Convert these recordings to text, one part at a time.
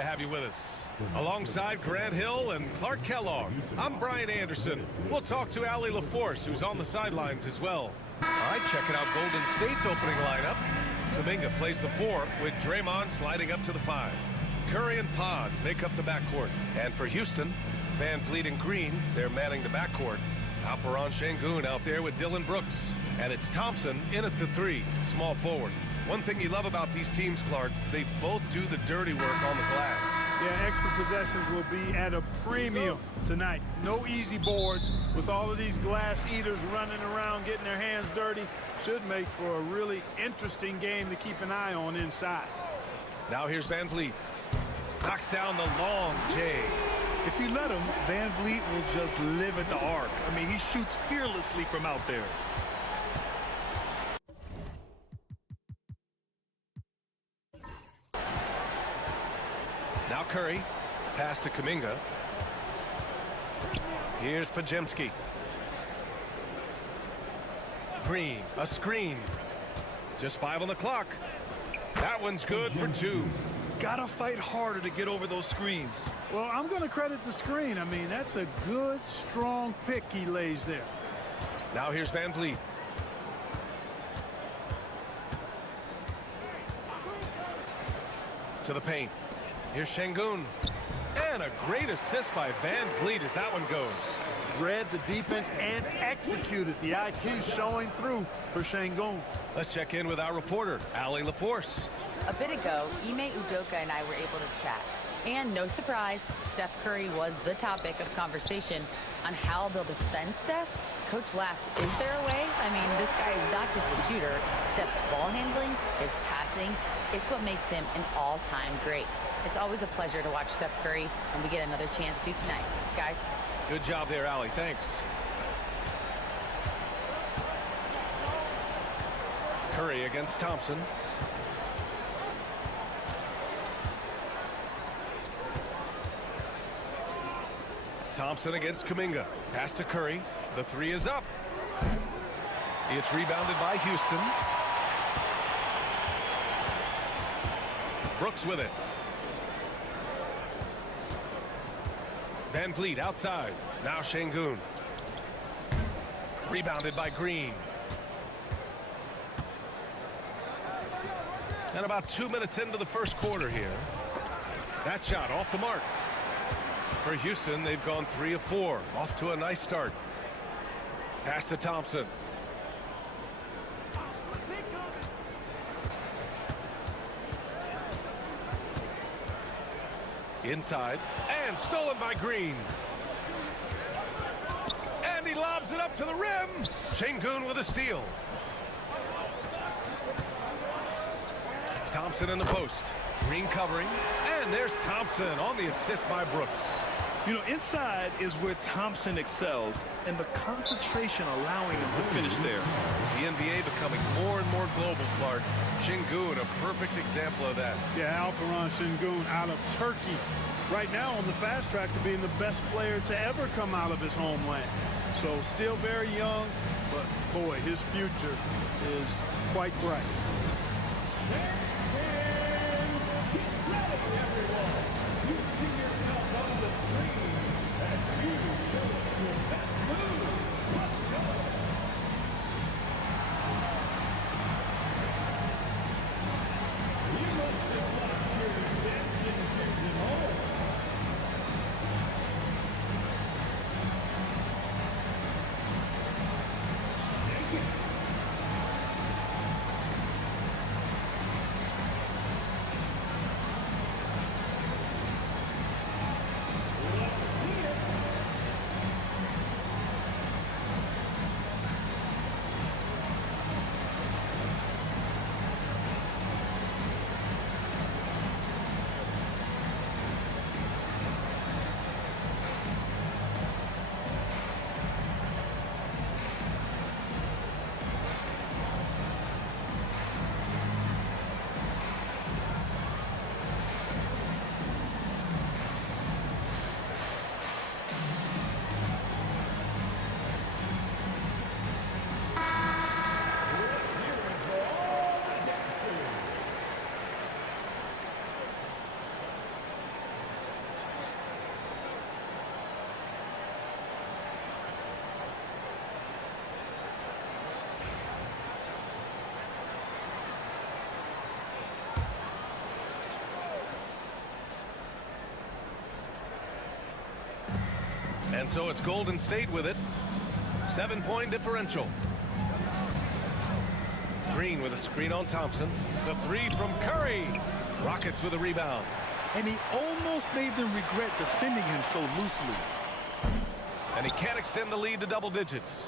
To have you with us. Alongside Grant Hill and Clark Kellogg, I'm Brian Anderson. We'll talk to Allie LaForce, who's on the sidelines as well. All right, checking out Golden State's opening lineup. Kuminga plays the 4 with Draymond sliding up to the 5. Curry and Pods make up the backcourt. And for Houston, Van Vliet and Green, they're manning the backcourt. Alperon Şengün out there with Dylan Brooks. And it's Thompson in at the 3, small forward. One thing you love about these teams, Clark, they both do the dirty work on the glass. Yeah, extra possessions will be at a premium tonight. No easy boards with all of these glass eaters running around, getting their hands dirty. Should make for a really interesting game to keep an eye on inside. Now here's Van Vliet. Knocks down the long J. If you let him, Van Vliet will just live at the arc. I mean, he shoots fearlessly from out there. Now Curry, pass to Kuminga. Here's Podziemski. Green, a screen. Just 5 on the clock. That one's good for 2. Gotta fight harder to get over those screens. Well, I'm going to credit the screen. I mean, that's a good, strong pick he lays there. Now here's Van Vliet. To the paint. Here's Şengün. And a great assist by Van Vliet as that one goes. Read the defense and executed. The IQ showing through for Şengün. Let's check in with our reporter, Allie LaForce. A bit ago, Ime Udoka and I were able to chat. And no surprise, Steph Curry was the topic of conversation on how they'll defend Steph. Coach laughed, is there a way? I mean, this guy is not just a shooter. Steph's ball handling, his passing, it's what makes him an all-time great. It's always a pleasure to watch Steph Curry, and we get another chance to tonight. Guys. Good job there, Allie. Thanks. Curry against Thompson. Thompson against Kuminga. Pass to Curry. The 3 is up. It's rebounded by Houston. Brooks with it. Van Vliet outside. Now Şengün. Rebounded by Green. And about 2 minutes into the first quarter here. That shot off the mark. For Houston, they've gone 3 of 4. Off to a nice start. Pass to Thompson. Inside. And stolen by Green. And he lobs it up to the rim. Şengün with a steal. Thompson in the post. Green covering. And there's Thompson on the assist by Brooks. You know, inside is where Thompson excels, and the concentration allowing him to finish there. The NBA becoming more and more global, Clark. Şengün, a perfect example of that. Yeah, Alperon Şengün out of Turkey. Right now on the fast track to being the best player to ever come out of his homeland. So still very young, but boy, his future is quite bright. And so it's Golden State with it. 7-point differential. Green with a screen on Thompson. The three from Curry. Rockets with a rebound. And he almost made them regret defending him so loosely. And he can't extend the lead to double digits.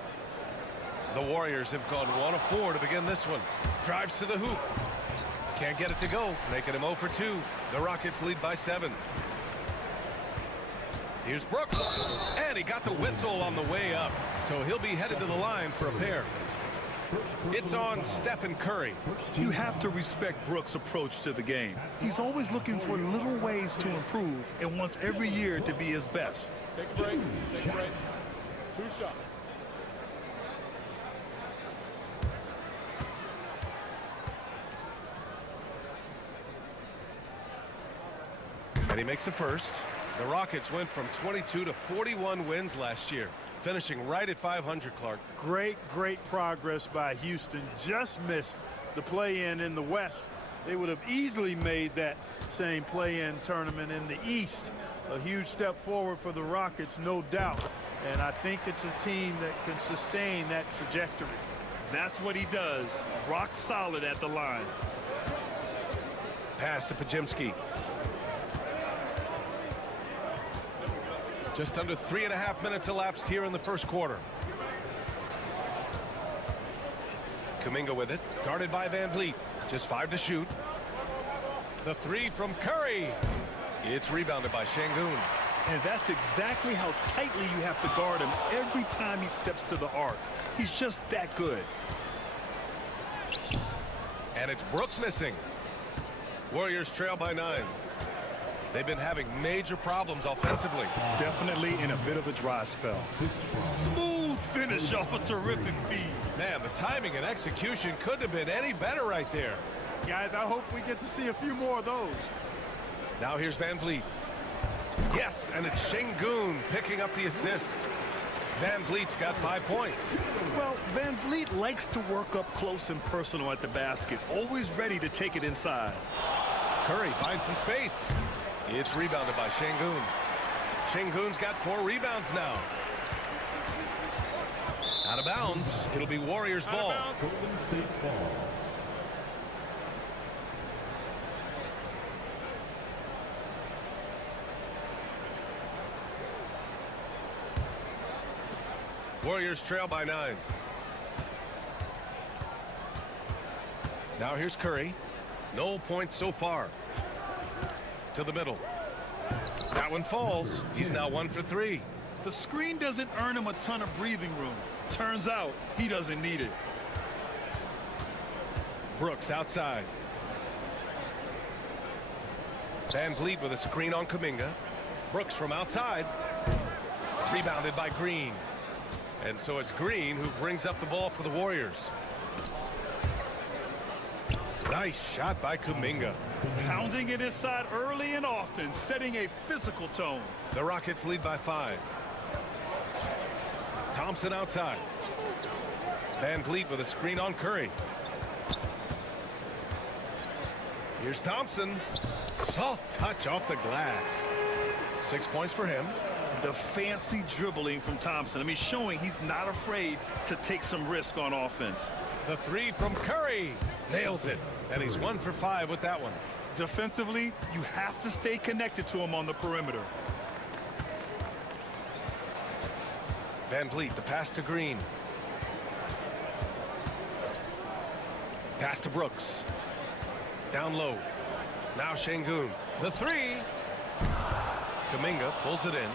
The Warriors have gone 1 of 4 to begin this one. Drives to the hoop. Can't get it to go, making him 0 for 2. The Rockets lead by 7. Here's Brooks. And he got the whistle on the way up. So he'll be headed to the line for a pair. It's on Stephen Curry. You have to respect Brooks' approach to the game. He's always looking for little ways to improve and wants every year to be his best. Take a break. Take a break. 2 shots. And he makes the first. The Rockets went from 22 to 41 wins last year, finishing right at 500, Clark. Great progress by Houston. Just missed the play-in in the West. They would have easily made that same play-in tournament in the East. A huge step forward for the Rockets, no doubt. And I think it's a team that can sustain that trajectory. That's what he does. Rock solid at the line. Pass to Pajemski. Just under 3.5 minutes elapsed here in the first quarter. Kuminga with it, guarded by Van Vliet. Just 5 to shoot. The three from Curry. It's rebounded by Şengün. And that's exactly how tightly you have to guard him every time he steps to the arc. He's just that good. And it's Brooks missing. Warriors trail by 9. They've been having major problems offensively. Definitely in a bit of a dry spell. Smooth finish off a terrific feed. Man, the timing and execution couldn't have been any better right there. Guys, I hope we get to see a few more of those. Now here's Van Vliet. Yes, and it's Şengün picking up the assist. Van Vliet's got 5 points. Well, Van Vliet likes to work up close and personal at the basket, always ready to take it inside. Curry finds some space. It's rebounded by Şengün. Şengün's got 4 rebounds now. Out of bounds. It'll be Warriors ball. Golden State ball. Warriors trail by 9. Now here's Curry. No points so far. To the middle. That one falls. He's now 1 for 3. The screen doesn't earn him a ton of breathing room. Turns out he doesn't need it. Brooks outside. Van Vliet with a screen on Kuminga. Brooks from outside. Rebounded by Green. And so it's Green who brings up the ball for the Warriors. Nice shot by Kuminga. Pounding it inside early and often, setting a physical tone. The Rockets lead by 5. Thompson outside. Van Vliet with a screen on Curry. Here's Thompson. Soft touch off the glass. 6 points for him. The fancy dribbling from Thompson. I mean, showing he's not afraid to take some risk on offense. The three from Curry. Nails it. And he's 1 for 5 with that one. Defensively, you have to stay connected to him on the perimeter. Van Vliet, the pass to Green. Pass to Brooks. Down low. Now Şengün. The three. Kuminga pulls it in.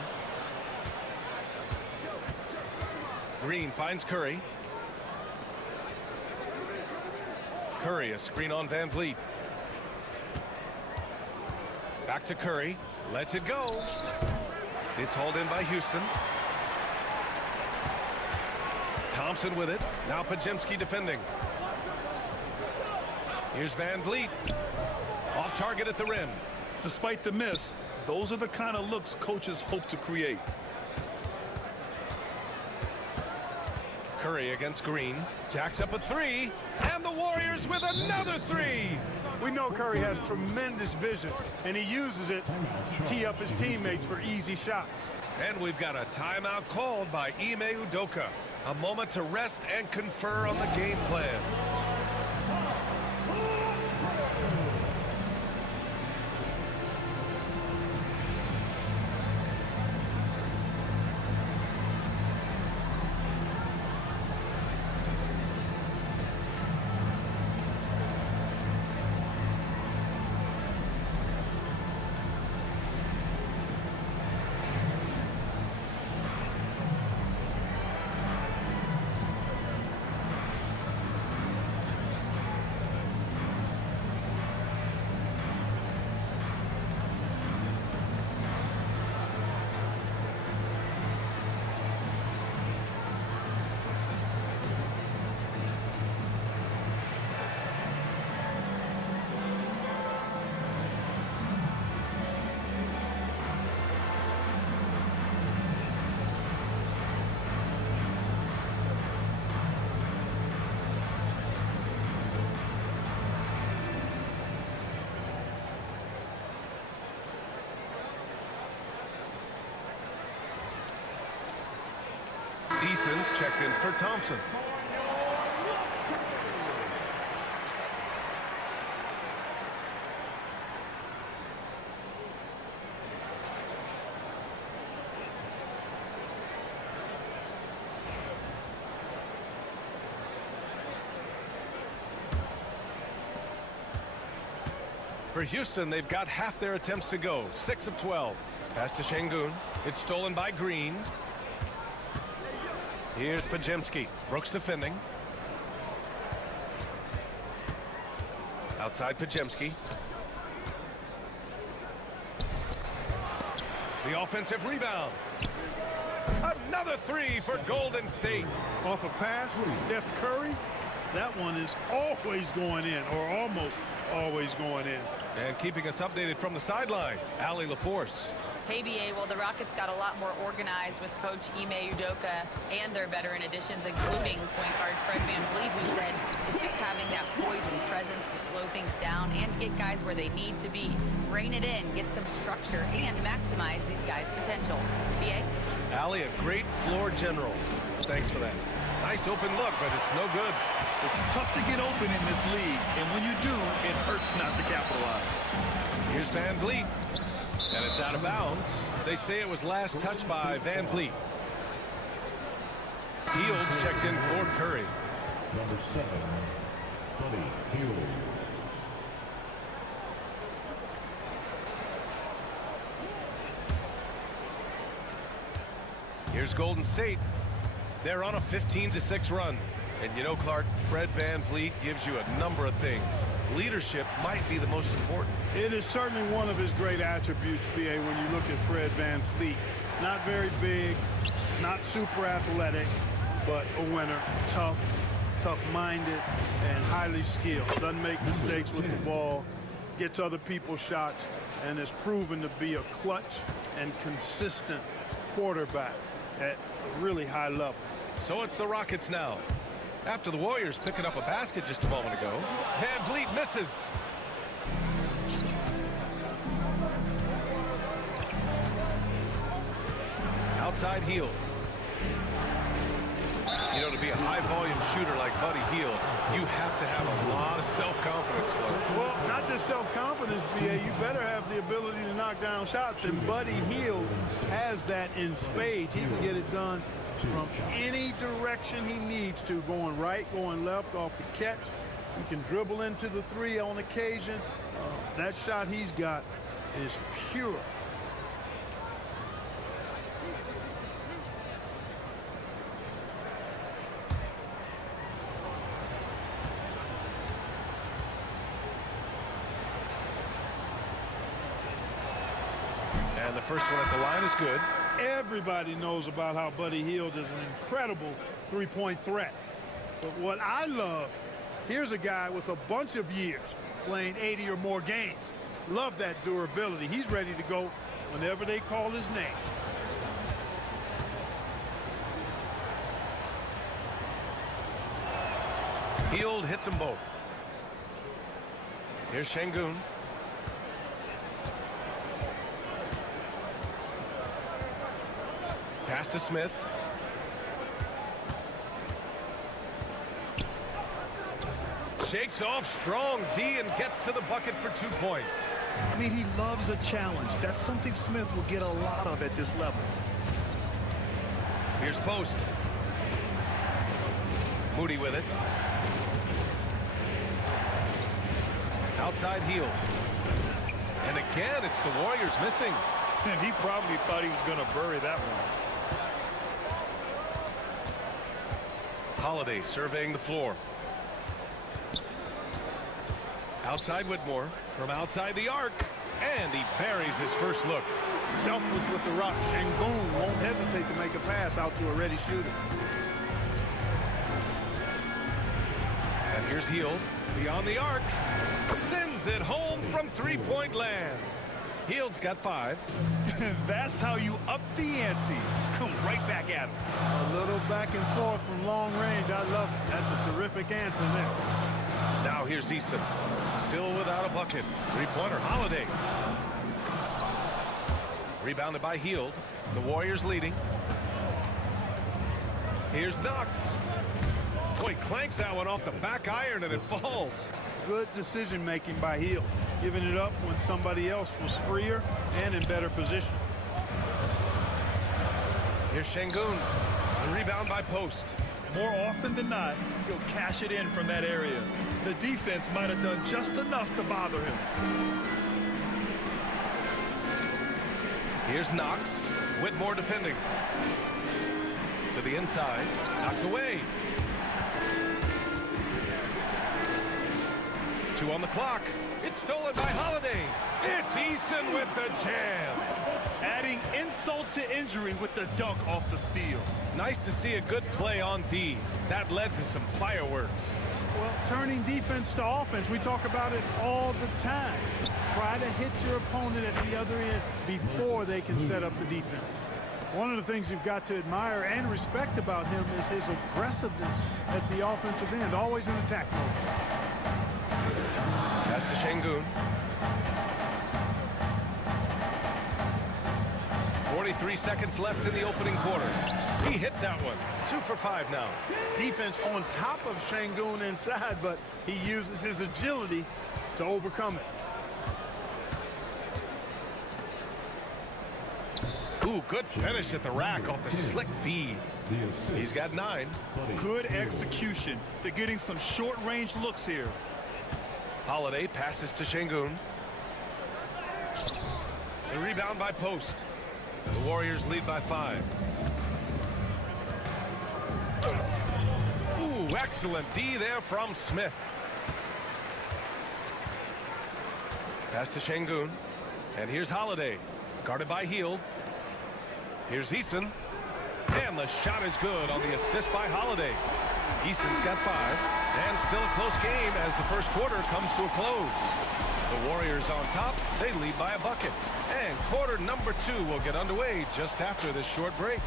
Green finds Curry. Curry, a screen on Van Vliet. Back to Curry. Lets it go. It's hauled in by Houston. Thompson with it. Now Pajemski defending. Here's Van Vliet. Off target at the rim. Despite the miss, those are the kind of looks coaches hope to create. Curry against Green. Jacks up a three. And the Warriors with another three. We know Curry has tremendous vision, and he uses it to tee up his teammates for easy shots. And we've got a timeout called by Ime Udoka. A moment to rest and confer on the game plan. Eason's checked in for Thompson. For Houston, they've got half their attempts to go. 6 of 12. Pass to Şengün. It's stolen by Green. Here's Podziemski. Brooks defending. Outside Podziemski. The offensive rebound. Another three for Golden State. Off a pass, Steph Curry. That one is always going in, or almost always going in. And keeping us updated from the sideline, Allie LaForce. Hey, BA, well, the Rockets got a lot more organized with Coach Ime Udoka and their veteran additions, including point guard Fred VanVleet, who said it's just having that poise and presence to slow things down and get guys where they need to be. Rein it in, get some structure, and maximize these guys' potential. BA? Allie, a great floor general. Thanks for that. Nice open look, but it's no good. It's tough to get open in this league, and when you do, it hurts not to capitalize. Here's VanVleet. And it's out of bounds. They say it was last touched by VanVleet. Hield checked in for Curry. Number 7, Buddy Hield. Here's Golden State. They're on a 15-6 run. And you know, Clark, Fred VanVleet gives you a number of things. Leadership might be the most important. It is certainly one of his great attributes, BA, when you look at Fred VanVleet. Not very big, not super athletic, but a winner. Tough, tough-minded, and highly skilled. Doesn't make mistakes with the ball, gets other people's shots, and is proven to be a clutch and consistent quarterback at a really high level. So it's the Rockets now. After the Warriors picking up a basket just a moment ago, VanVleet misses. Outside Hield. You know, to be a high-volume shooter like Buddy Hield, you have to have a lot of self-confidence, Clark. Well, not just self-confidence, BA. You better have the ability to knock down shots, and Buddy Hield has that in spades. He can get it done from any direction he needs to, going right, going left, off the catch. He can dribble into the three on occasion. That shot he's got is pure. And the first one at the line is good. Everybody knows about how Buddy Hield is an incredible three-point threat. But what I love, here's a guy with a bunch of years playing 80 or more games. Love that durability. He's ready to go whenever they call his name. Hield hits them both. Here's Şengün. Pass to Smith. Shakes off strong D and gets to the bucket for 2 points. I mean, he loves a challenge. That's something Smith will get a lot of at this level. Here's Post. Moody with it. Outside heel. And again, it's the Warriors missing. And he probably thought he was going to bury that one. Holiday surveying the floor. Outside Whitmore from outside the arc. And he buries his first look. Selfless with the rock. Şengün won't hesitate to make a pass out to a ready shooter. And here's Hield beyond the arc. Sends it home from three-point land. Hield's got 5. That's how you up the ante. Come right back at him. A little back and forth from long range. I love it. That's a terrific answer there. Now here's Easton. Still without a bucket. Three-pointer Holiday. Rebounded by Hield. The Warriors leading. Here's Knox. Boy, clanks that one off the back iron and it falls. Good decision making by Hield, giving it up when somebody else was freer and in better position. Here's Şengün. The rebound by Post. More often than not, he'll cash it in from that area. The defense might have done just enough to bother him. Here's Knox. Whitmore defending. To the inside. Knocked away. 2 on the clock. It's stolen by Holiday. It's Easton with the jam. Adding insult to injury with the dunk off the steal. Nice to see a good play on D. That led to some fireworks. Well, turning defense to offense, we talk about it all the time. Try to hit your opponent at the other end before they can set up the defense. One of the things you've got to admire and respect about him is his aggressiveness at the offensive end, always in attack mode. Pass to Şengün. 43 seconds left in the opening quarter. He hits that one. 2 for 5 now. Defense on top of Şengün inside, but he uses his agility to overcome it. Ooh, good finish at the rack off the slick feed. He's got 9. Good execution. They're getting some short-range looks here. Holiday passes to Şengün. The rebound by Post. The Warriors lead by 5. Ooh, excellent D there from Smith. Pass to Şengün. And here's Holiday. Guarded by Hield. Here's Easton. And the shot is good on the assist by Holiday. Easton's got 5. And still a close game as the first quarter comes to a close. The Warriors on top. They lead by a bucket. And quarter number 2 will get underway just after this short break.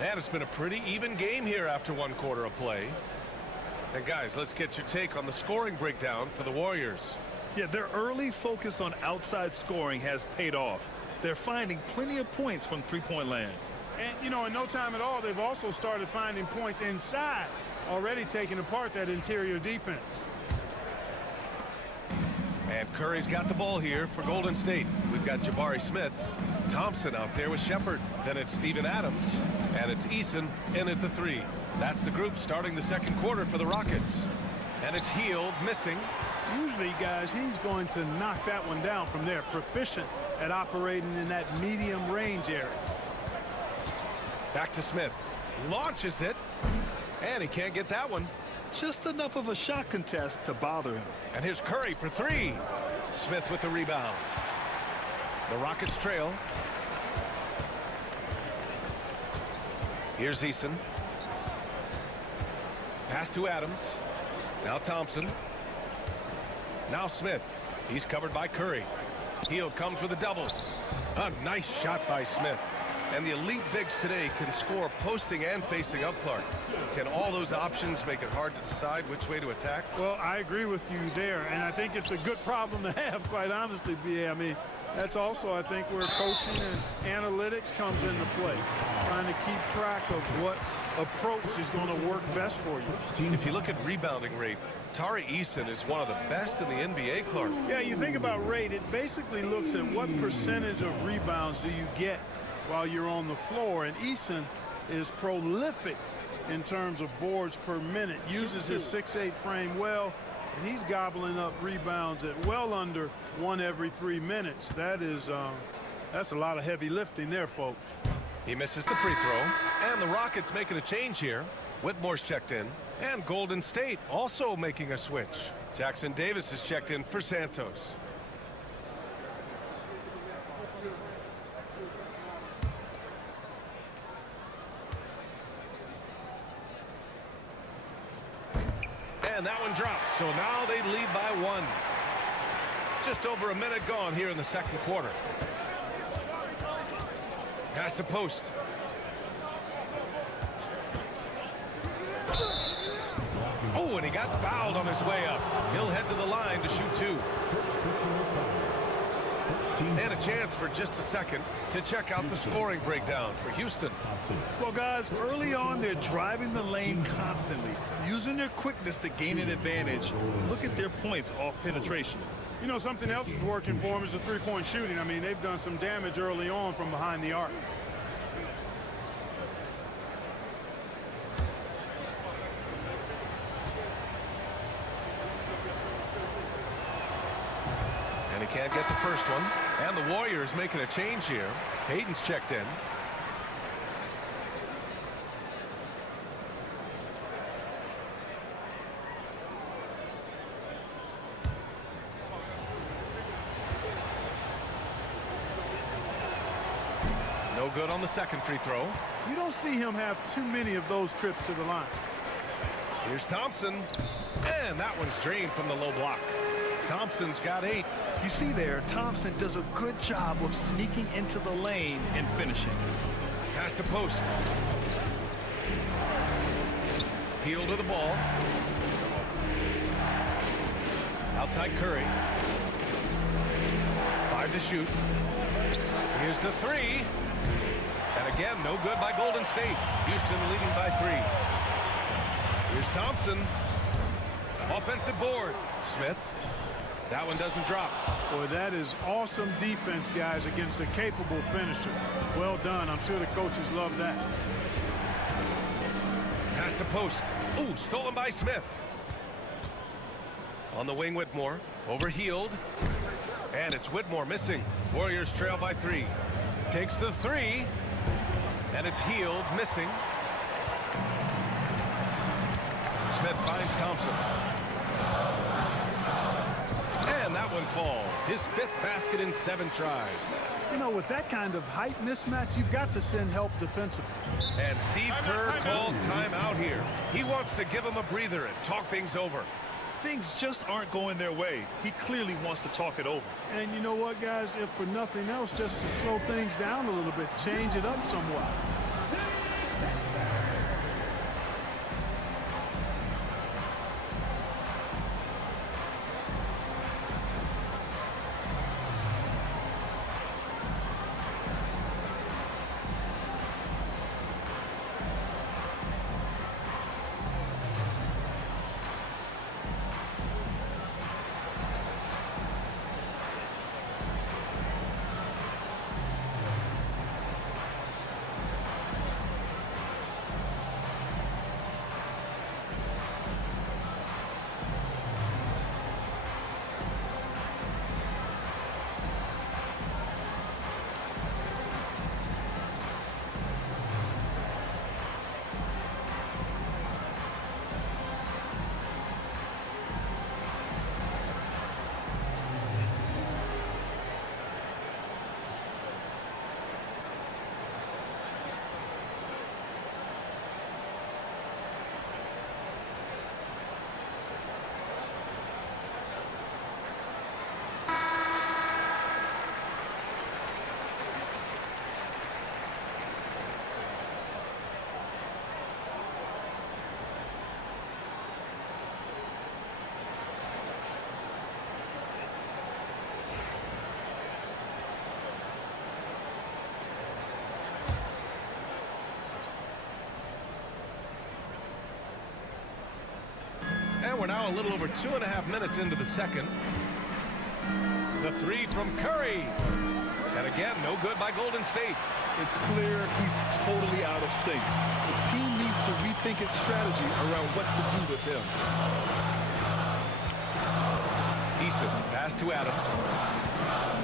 And it's been a pretty even game here after 1 quarter of play. And guys, let's get your take on the scoring breakdown for the Warriors. Yeah, their early focus on outside scoring has paid off. They're finding plenty of points from three-point land. And, you know, in no time at all, they've also started finding points inside, already taking apart that interior defense. And Curry's got the ball here for Golden State. We've got Jabari Smith, Thompson out there with Shepard. Then it's Steven Adams, and it's Eason in at the 3. That's the group starting the second quarter for the Rockets. And it's Hield missing. Usually, guys, he's going to knock that one down from there. Proficient at operating in that medium range area. Back to Smith. Launches it. And he can't get that one. Just enough of a shot contest to bother him. And here's Curry for 3. Smith with the rebound. The Rockets trail. Here's Eason. Pass to Adams. Now Thompson. Now Smith. He's covered by Curry. Hield comes with a double. A nice shot by Smith. And the elite bigs today can score posting and facing up, Clark. Can all those options make it hard to decide which way to attack? Well, I agree with you there, and I think it's a good problem to have, quite honestly, B.A. I mean, that's also, I think, where coaching and analytics comes into play, trying to keep track of what approach is going to work best for you. If you look at rebounding rate, Tari Eason is one of the best in the NBA, Clark. Yeah, you think about rate, it basically looks at what percentage of rebounds do you get while you're on the floor, and Eason is prolific in terms of boards per minute, uses his 6'8" frame well, and he's gobbling up rebounds at well under 1 every 3 minutes. That's a lot of heavy lifting there, folks. He misses the free throw, and the Rockets making a change here. Whitmore's checked in, and Golden State also making a switch. Jackson Davis is checked in for Santos. And that one drops, so now they lead by 1. Just over a minute gone here in the second quarter. Pass to post. Oh, and he got fouled on his way up. He'll head to the line to shoot 2. And a chance for just a second to check out the scoring breakdown for Houston. Well, guys, early on, they're driving the lane constantly, using their quickness to gain an advantage. Look at their points off penetration. You know, something else that's working for them is the three-point shooting. I mean, they've done some damage early on from behind the arc. And he can't get the first one. And the Warriors making a change here. Hayden's checked in. No good on the second free throw. You don't see him have too many of those trips to the line. Here's Thompson. And that one's drained from the low block. Thompson's got 8. You see there, Thompson does a good job of sneaking into the lane and finishing. Pass to post. Heel to the ball. Outside Curry. 5 to shoot. Here's the 3. And again, no good by Golden State. Houston leading by 3. Here's Thompson. Offensive board. Smith. That one doesn't drop. Boy, that is awesome defense, guys, against a capable finisher. Well done. I'm sure the coaches love that. Pass to post. Ooh, stolen by Smith. On the wing, Whitmore. Overhealed. And it's Whitmore missing. Warriors trail by 3. Takes the 3. And it's Hield missing. Smith finds Thompson. And that one falls. His 5th basket in 7 tries. You know, with that kind of height mismatch, you've got to send help defensively. And Steve Kerr calls timeout here. He wants to give him a breather and talk things over. Things just aren't going their way. He clearly wants to talk it over. And you know what, guys? If for nothing else, just to slow things down a little bit, change it up somewhat. now a little over 2.5 minutes into the second. The three from Curry. And again, no good by Golden State. It's clear he's totally out of sync. The team needs to rethink its strategy around what to do with him. Eason, pass to Adams.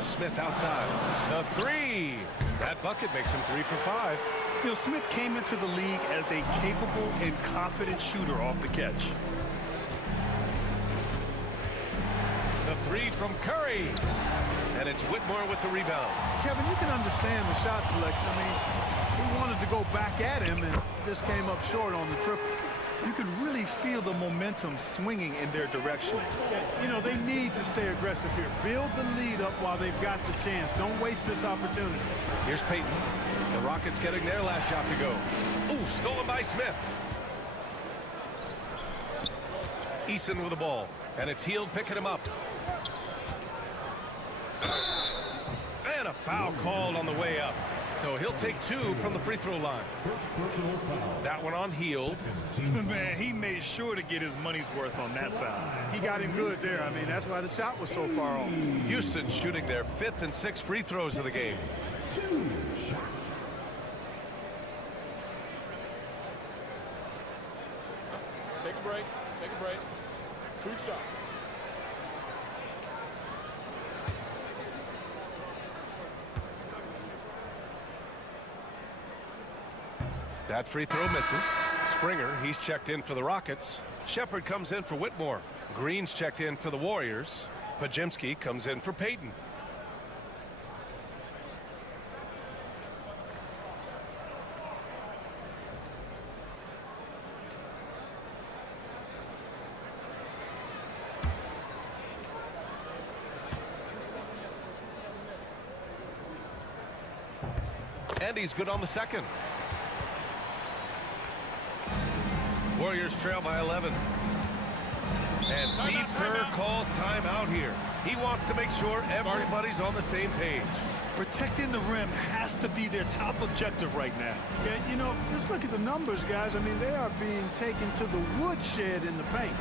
Smith outside. The three. That bucket makes him 3 for 5. You know, Smith came into the league as a capable and confident shooter off the catch. The three from Curry. And it's Whitmore with the rebound. Kevin, you can understand the shot selection. I mean, he wanted to go back at him and just came up short on the triple. You could really feel the momentum swinging in their direction. You know, they need to stay aggressive here. Build the lead up while they've got the chance. Don't waste this opportunity. Here's Payton. The Rockets getting their last shot to go. Ooh, stolen by Smith. Eason with the ball. And it's Hield picking him up. And a foul called on the way up. So he'll take 2 from the free throw line. That one on Hield. Man, he made sure to get his money's worth on that foul. He got him good there. I mean, that's why the shot was so far off. Houston shooting their 5th and 6th free throws of the game. 2 shots. Take a break. Take a break. 2 shots. That free throw misses. Springer, he's checked in for the Rockets. Shepard comes in for Whitmore. Green's checked in for the Warriors. Pajemski comes in for Payton. And he's good on the second. Warriors trail by 11. And Steve Kerr calls timeout here. He wants to make sure everybody's on the same page. Protecting the rim has to be their top objective right now. Yeah, you know, just look at the numbers, guys. I mean, they are being taken to the woodshed in the paint.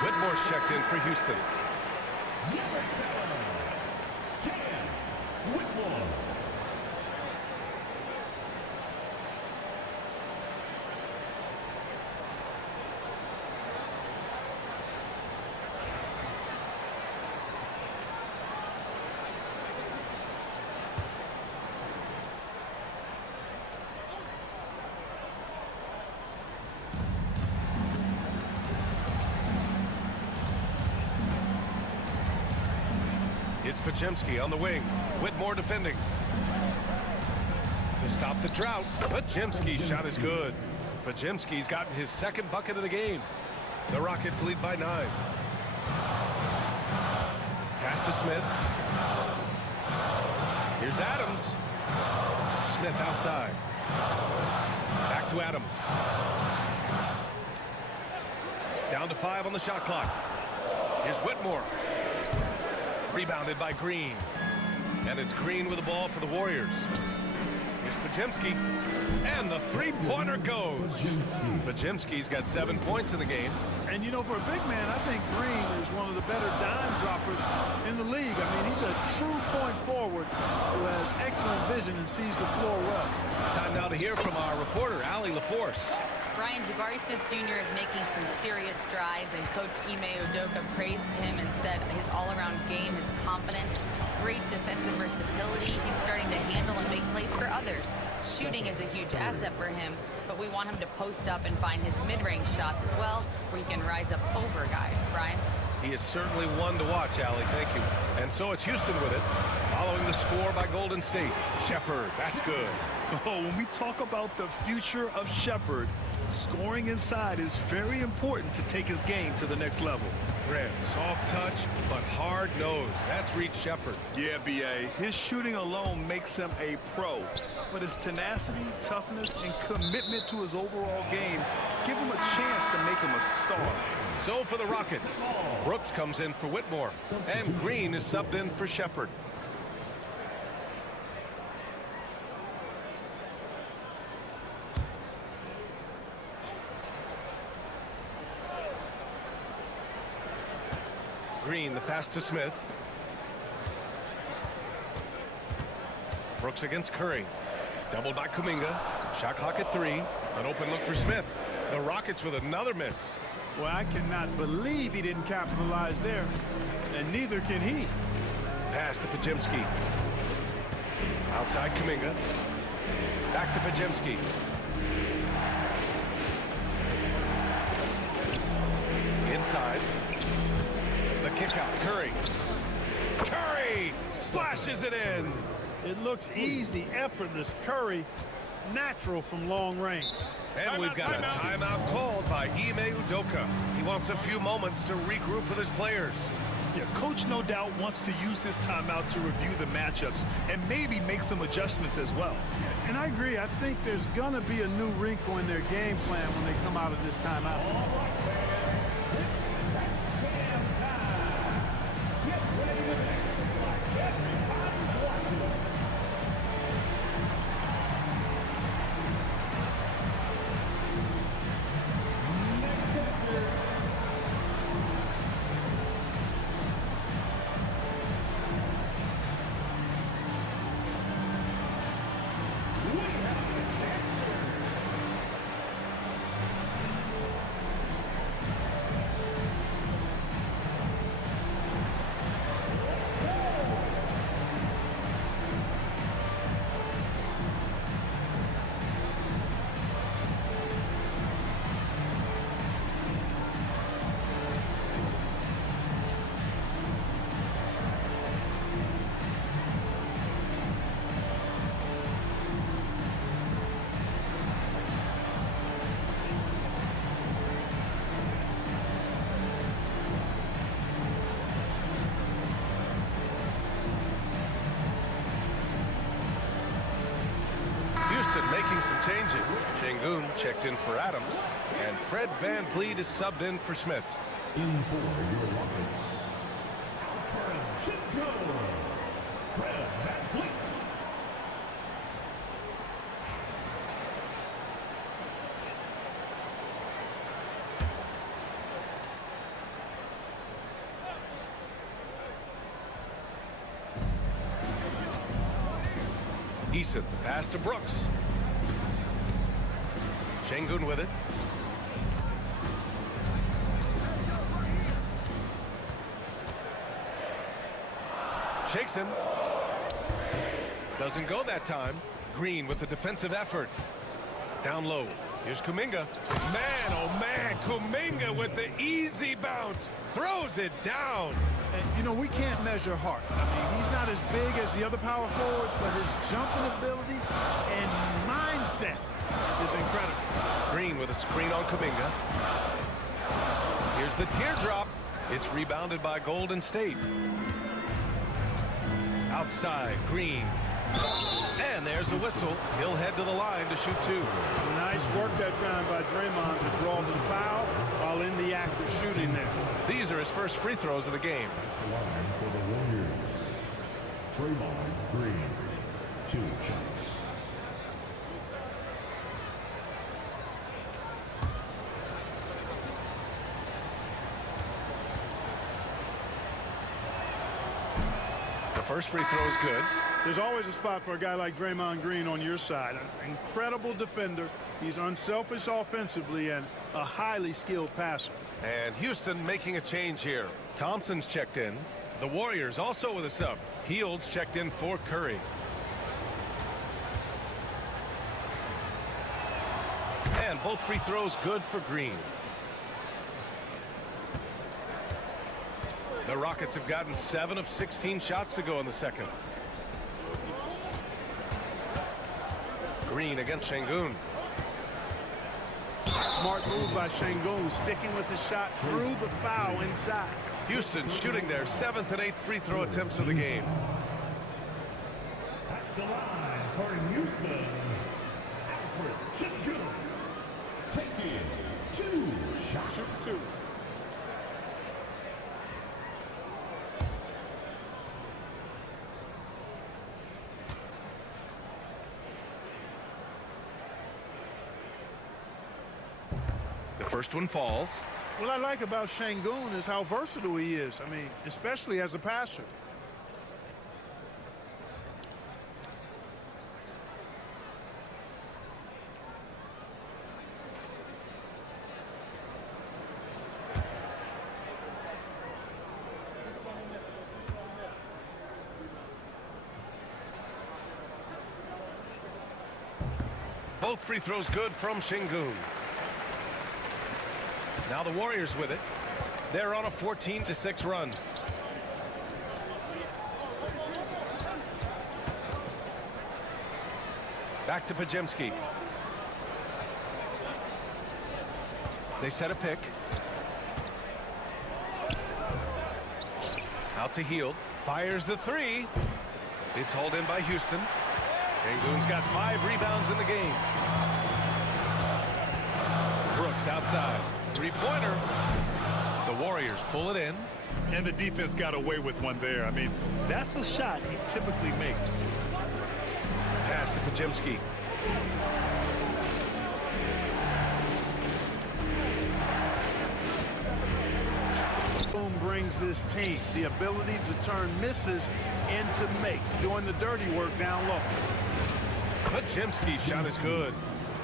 Whitmore's checked in for Houston. Number 7, Whitmore. It's Pajemski on the wing. Whitmore defending. To stop the drought, Pajemski's shot is good. Pajemski's gotten his 2nd bucket of the game. The Rockets lead by 9. Pass to Smith. Here's Adams. Smith outside. Back to Adams. Down to 5 on the shot clock. Here's Whitmore. Rebounded by Green. And it's Green with the ball for the Warriors. Here's Pajemski. And the three-pointer goes. Pajemski's got 7 points in the game. And, you know, for a big man, I think Green is one of the better dime droppers in the league. I mean, he's a true point forward who has excellent vision and sees the floor well. Time now to hear from our reporter, Allie LaForce. Brian, Jabari Smith Jr. is making some serious strides, and Coach Ime Udoka praised him and said his all-around game, his confidence, great defensive versatility. He's starting to handle and make plays for others. Shooting is a huge asset for him, but we want him to post up and find his mid-range shots as well, where he can rise up over guys. Brian? He is certainly one to watch, Allie. Thank you. And so it's Houston with it, following the score by Golden State. Shepherd, that's good. Oh, when we talk about the future of Shepherd, scoring inside is very important to take his game to the next level. Grant, soft touch, but hard nose. That's Reed Shepherd. Yeah, B.A. His shooting alone makes him a pro. But his tenacity, toughness, and commitment to his overall game give him a chance to make him a star. So for the Rockets, Brooks comes in for Whitmore, and Green is subbed in for Shepherd. Green, the pass to Smith. Brooks against Curry. Doubled by Kuminga. Shot clock at 3. An open look for Smith. The Rockets with another miss. Well, I cannot believe he didn't capitalize there, and neither can he. Pass to Pajemski. Outside Kuminga. Back to Pajemski. Inside. The kick out. Curry. Curry splashes it in. It looks easy, effortless. Curry, natural from long range. And we've got a timeout called by Ime Udoka. He wants a few moments to regroup with his players. Yeah, Coach no doubt wants to use this timeout to review the matchups and maybe make some adjustments as well. And I agree. I think there's going to be a new wrinkle in their game plan when they come out of this timeout. Making some changes. Şengün checked in for Adams, and Fred VanVleet is subbed in for Smith. In for your Rockets, Fred VanVleet. Eason, the pass to Brooks. Şengün with it. Shakes him. Doesn't go that time. Green with the defensive effort. Down low. Here's Kuminga. Man, oh man, Kuminga with the easy bounce. Throws it down. And, you know, we can't measure heart. I mean, he's not as big as the other power forwards, but his jumping ability and mindset is incredible. Green with a screen on Kuminga. Here's the teardrop. It's rebounded by Golden State. Outside, Green. And there's a whistle. He'll head to the line to shoot 2. Nice work that time by Draymond to draw the foul while in the act of shooting there. These are his first free throws of the game. Line for the Warriors, Draymond Green, 2 shots. first free throw is good. There's always a spot for a guy like Draymond Green on your side. An incredible defender. He's unselfish offensively and a highly skilled passer. And Houston making a change here. Thompson's checked in. The Warriors also with a sub. Heald's checked in for Curry. And both free throws good for Green. The Rockets have gotten 7 of 16 shots to go in the second. Green against Şengün. Smart move by Şengün, sticking with the shot through the foul inside. Houston shooting their 7th and 8th free throw attempts of the game. At the line for Houston, Alfred Şengün, taking 2 shots. Shoot 2. The first one falls. What I like about Şengün is how versatile he is. I mean, especially as a passer. Both free throws good from Şengün. Now the Warriors with it. They're on a 14-6 run. Back to Podziemski. They set a pick. Out to Hield. Fires the three. It's hauled in by Houston. Şengün's got 5 rebounds in the game. Brooks outside. Three-pointer. The Warriors pull it in. And the defense got away with one there. I mean, that's a shot he typically makes. Pass to Podziemski. Boom brings this team the ability to turn misses into makes, doing the dirty work down low. Podziemski's shot is good.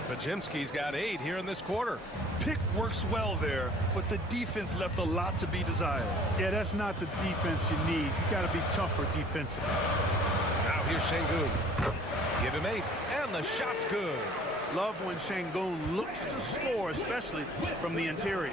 Podziemski's got 8 here in this quarter. Pick works well there, but the defense left a lot to be desired. Yeah, that's not the defense you need. You got to be tougher defensively. Now here's Şengün. Give him 8, and the shot's good. Love when Şengün looks to score, especially from the interior.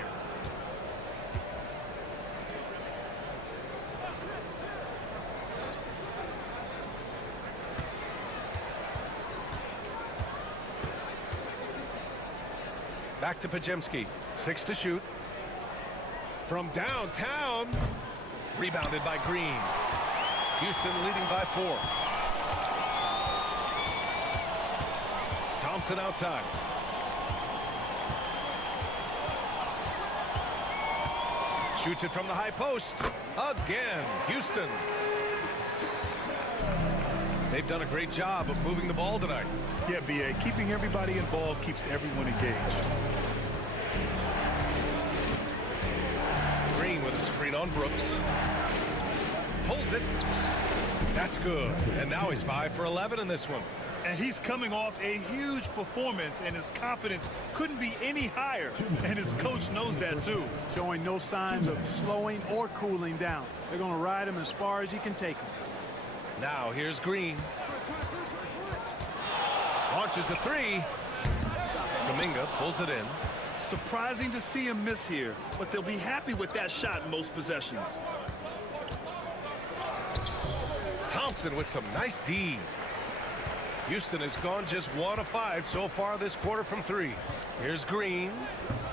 Back to Podziemski. 6 to shoot. From downtown. Rebounded by Green. Houston leading by 4. Thompson outside. Shoots it from the high post. Again, Houston. They've done a great job of moving the ball tonight. Yeah, B.A., keeping everybody involved keeps everyone engaged. Green with a screen on Brooks. Pulls it. That's good. And now he's 5 for 11 in this one. And he's coming off a huge performance, and his confidence couldn't be any higher. And his coach knows that, too. Showing no signs of slowing or cooling down. They're going to ride him as far as he can take him. Now here's Green. Launches a 3. Kuminga pulls it in. Surprising to see him miss here, but they'll be happy with that shot in most possessions. Thompson with some nice D. Houston has gone just 1 of 5 so far this quarter from 3. Here's Green.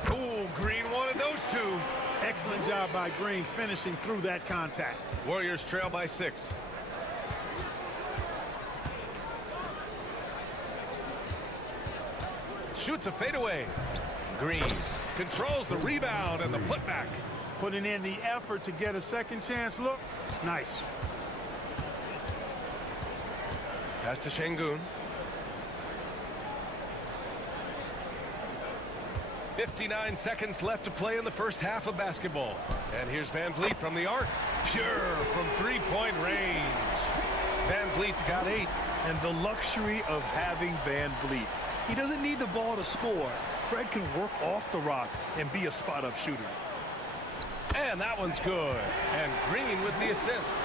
Oh, Green wanted those 2. Excellent job by Green finishing through that contact. Warriors trail by 6. Shoots a fadeaway. Green controls the rebound and the putback. Putting in the effort to get a second chance look. Nice. Pass to Şengün. 59 seconds left to play in the first half of basketball. And here's Van Vliet from the arc. Pure from 3-point range. Van Vliet's got 8. And the luxury of having Van Vliet. He doesn't need the ball to score. Fred can work off the rock and be a spot-up shooter. And that one's good. And Green with the assist.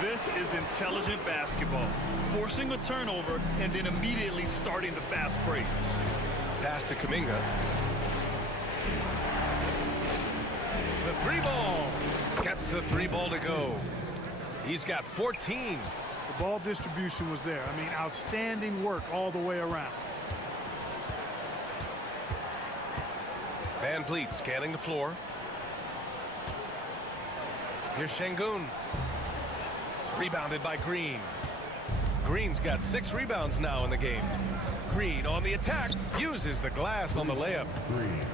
This is intelligent basketball. Forcing a turnover and then immediately starting the fast break. Pass to Kuminga. The 3-ball. Gets the 3-ball to go. He's got 14. The ball distribution was there. I mean, outstanding work all the way around. Van Vliet scanning the floor. Here's Şengün. Rebounded by Green. Green's got 6 rebounds now in the game. Green on the attack. Uses the glass on the layup.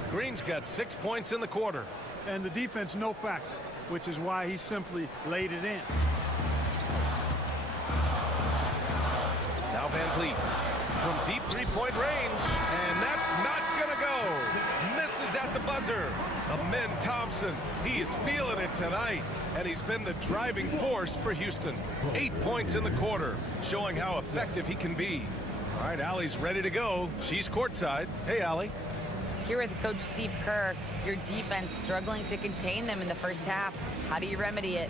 Green's got 6 points in the quarter. And the defense no factor, which is why he simply laid it in. Now Van Vliet from deep 3-point range. And that's not going to go. Misses at the buzzer. Amin Thompson, he is feeling it tonight. And he's been the driving force for Houston. 8 points in the quarter, showing how effective he can be. All right, Allie's ready to go. She's courtside. Hey, Allie. Here with Coach Steve Kerr, your defense struggling to contain them in the first half. How do you remedy it?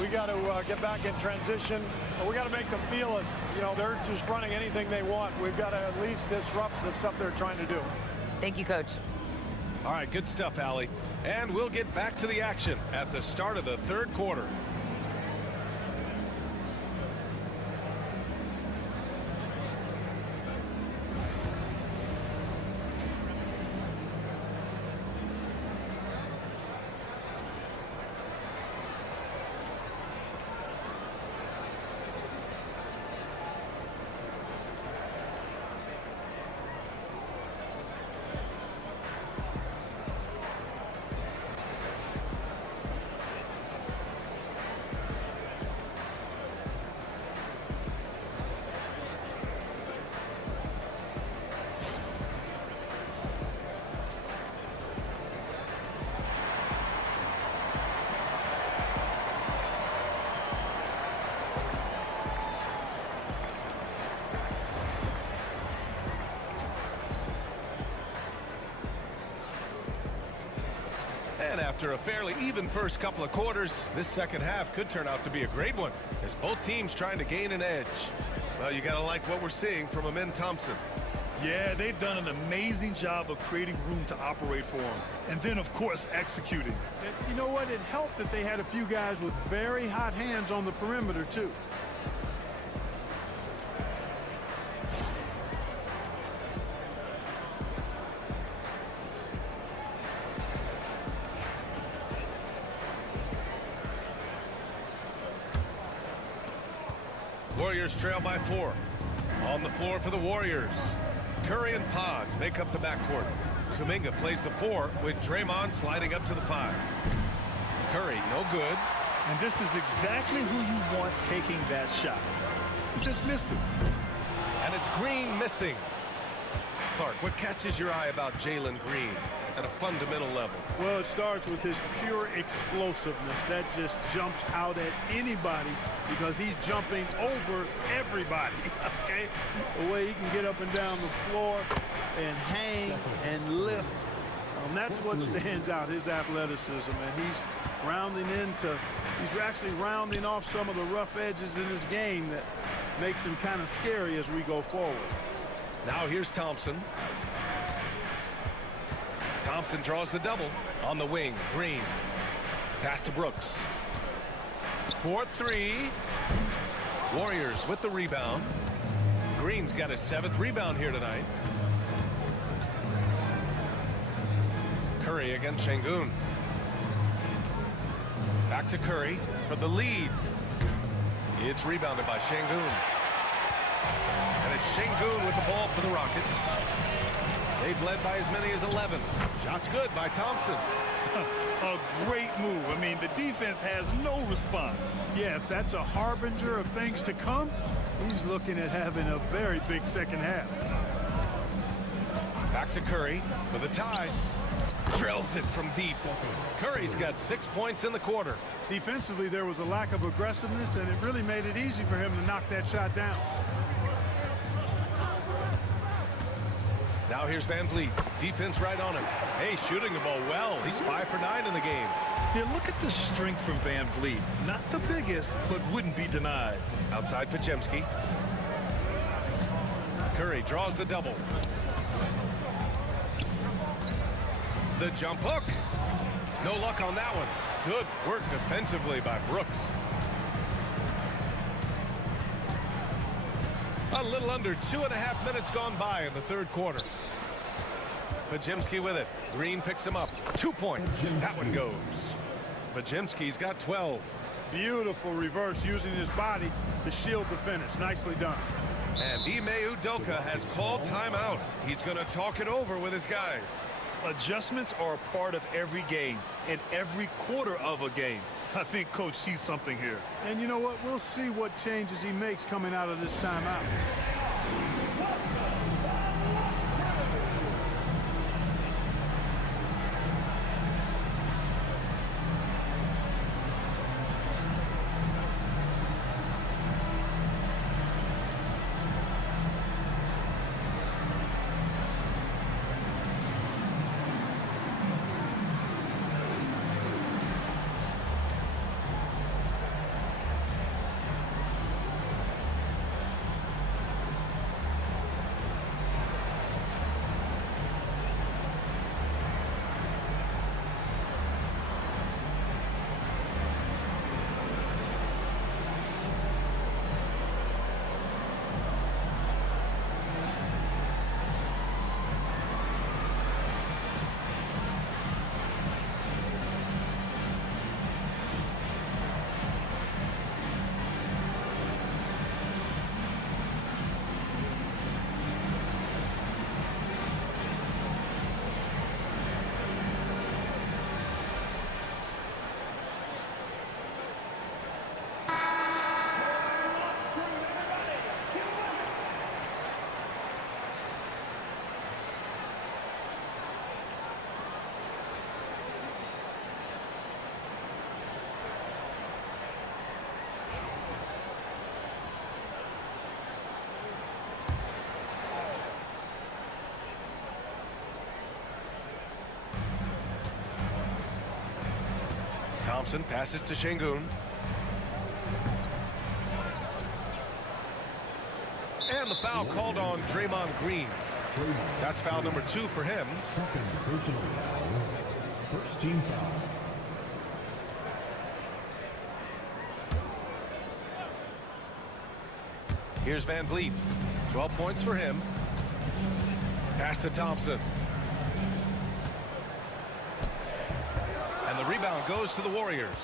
We got to get back in transition. We got to make them feel us. You know, they're just running anything they want. We've got to at least disrupt the stuff they're trying to do. Thank you, Coach. All right, good stuff, Allie. And we'll get back to the action at the start of the third quarter. And after a fairly even first couple of quarters, this second half could turn out to be a great one, as both teams trying to gain an edge. Well, you got to like what we're seeing from Amin Thompson. Yeah, they've done an amazing job of creating room to operate for him. And then, of course, executing. And you know what? It helped that they had a few guys with very hot hands on the perimeter, too. Warriors trail by 4. On the floor for the Warriors. Curry and Pods make up the backcourt. Kuminga plays the 4 with Draymond sliding up to the 5. Curry, no good. And this is exactly who you want taking that shot. He just missed it. And it's Green missing. Clark, what catches your eye about Jalen Green at a fundamental level? Well, it starts with his pure explosiveness. That just jumps out at anybody because he's jumping over everybody, okay? The way he can get up and down the floor and hang and lift. That's what stands out, his athleticism. And he's actually rounding off some of the rough edges in his game that makes him kind of scary as we go forward. Now here's Thompson. Thompson draws the double on the wing. Green. Pass to Brooks. 4-3. Warriors with the rebound. Green's got his 7th rebound here tonight. Curry against Şengün. Back to Curry for the lead. It's rebounded by Şengün. And it's Şengün with the ball for the Rockets. They've led by as many as 11. Shots good by Thompson. A great move. I mean, the defense has no response. Yeah, if that's a harbinger of things to come, he's looking at having a very big second half. Back to Curry for the tie. Drills it from deep. Curry's got 6 points in the quarter. Defensively, there was a lack of aggressiveness, and it really made it easy for him to knock that shot down. Now here's Van Vliet. Defense right on him. Hey, shooting the ball well. He's 5 for 9 in the game. Yeah, look at the strength from Van Vliet. Not the biggest, but wouldn't be denied. Outside Podziemski. Curry draws the double. The jump hook. No luck on that one. Good work defensively by Brooks. A little under 2.5 minutes gone by in the third quarter. Podziemski with it. Green picks him up. 2 points. That one goes. Podziemski's got 12. Beautiful reverse using his body to shield the finish. Nicely done. And Ime Udoka has called timeout. He's going to talk it over with his guys. Adjustments are a part of every game and every quarter of a game. I think Coach sees something here. And you know what? We'll see what changes he makes coming out of this timeout. Thompson passes to Şengün. And the foul called on Draymond Green. That's foul number 2 for him. Second personal foul. First team foul. Here's Van Vliet. 12 points for him. Pass to Thompson. And the rebound goes to the Warriors.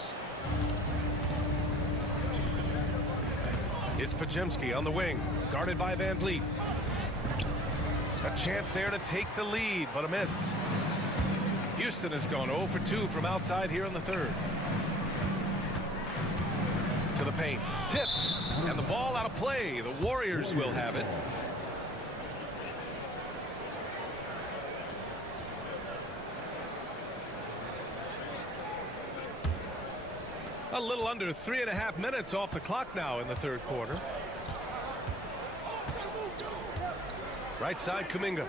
It's Podziemski on the wing, guarded by Van Vliet. A chance there to take the lead, but a miss. Houston has gone 0 for 2 from outside here in the third. To the paint, tipped, and the ball out of play. The Warriors will have it. A little under 3.5 minutes off the clock now in the third quarter. Right side, Kuminga